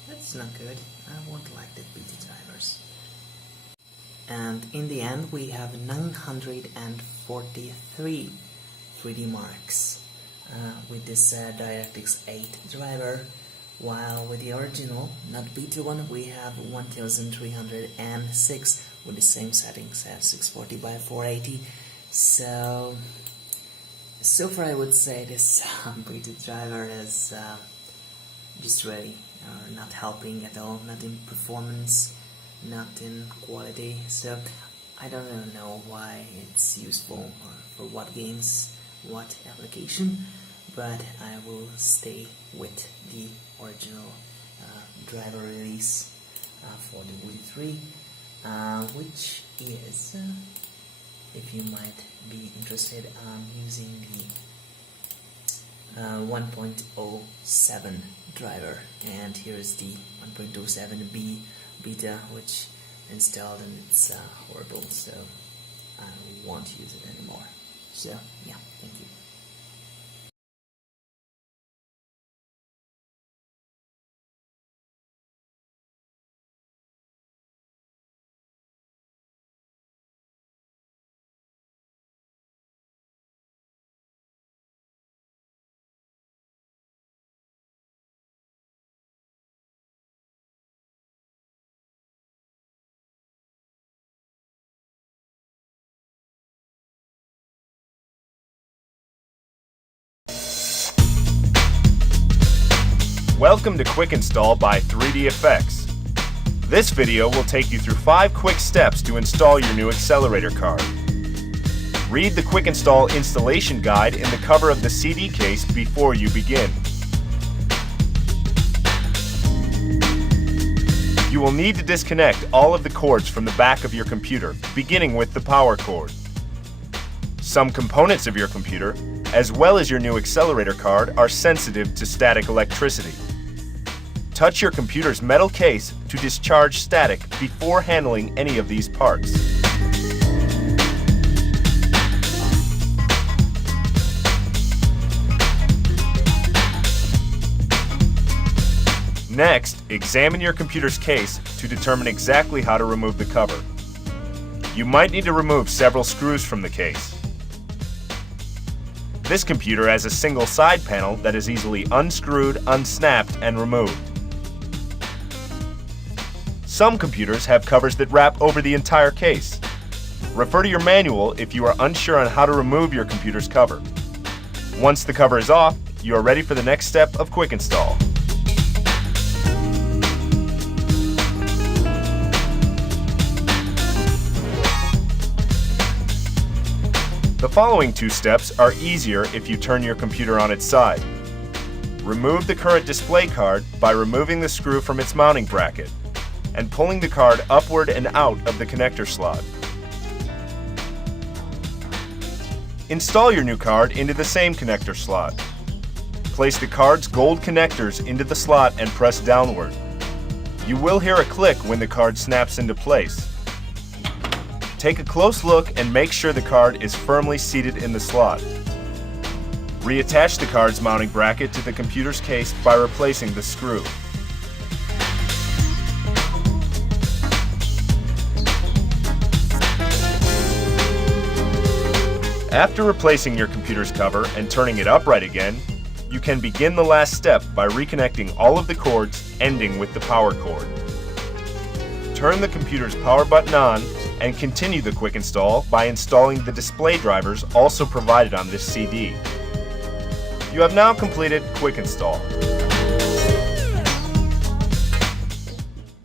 that's not good. I won't like the beta drivers. And in the end we have 943 3D marks with this DirectX 8 driver, while with the original, not beta one, we have 1306 with the same settings at 640 by 480. So far I would say this beta driver is just really not helping at all, not in performance, not in quality. So I don't really know why it's useful or for what games, what application, but I will stay with the original driver release for the Voodoo3, which is, if you might be interested, using the 1.07 driver, and here's the 1.07b beta, which installed, and it's horrible, so I won't use it anymore. So yeah, thank you. Welcome to Quick Install by 3D Effects. This video will take you through 5 quick steps to install your new accelerator card. Read the Quick Install installation guide in the cover of the CD case before you begin. You will need to disconnect all of the cords from the back of your computer, beginning with the power cord. Some components of your computer, as well as your new accelerator card, are sensitive to static electricity. Touch your computer's metal case to discharge static before handling any of these parts. Next, examine your computer's case to determine exactly how to remove the cover. You might need to remove several screws from the case. This computer has a single side panel that is easily unscrewed, unsnapped, and removed. Some computers have covers that wrap over the entire case. Refer to your manual if you are unsure on how to remove your computer's cover. Once the cover is off, you are ready for the next step of Quick Install. The following 2 steps are easier if you turn your computer on its side. Remove the current display card by removing the screw from its mounting bracket and pulling the card upward and out of the connector slot. Install your new card into the same connector slot. Place the card's gold connectors into the slot and press downward. You will hear a click when the card snaps into place. Take a close look and make sure the card is firmly seated in the slot. Reattach the card's mounting bracket to the computer's case by replacing the screw. After replacing your computer's cover and turning it upright again, you can begin the last step by reconnecting all of the cords, ending with the power cord. Turn the computer's power button on and continue the quick install by installing the display drivers also provided on this CD. You have now completed Quick Install.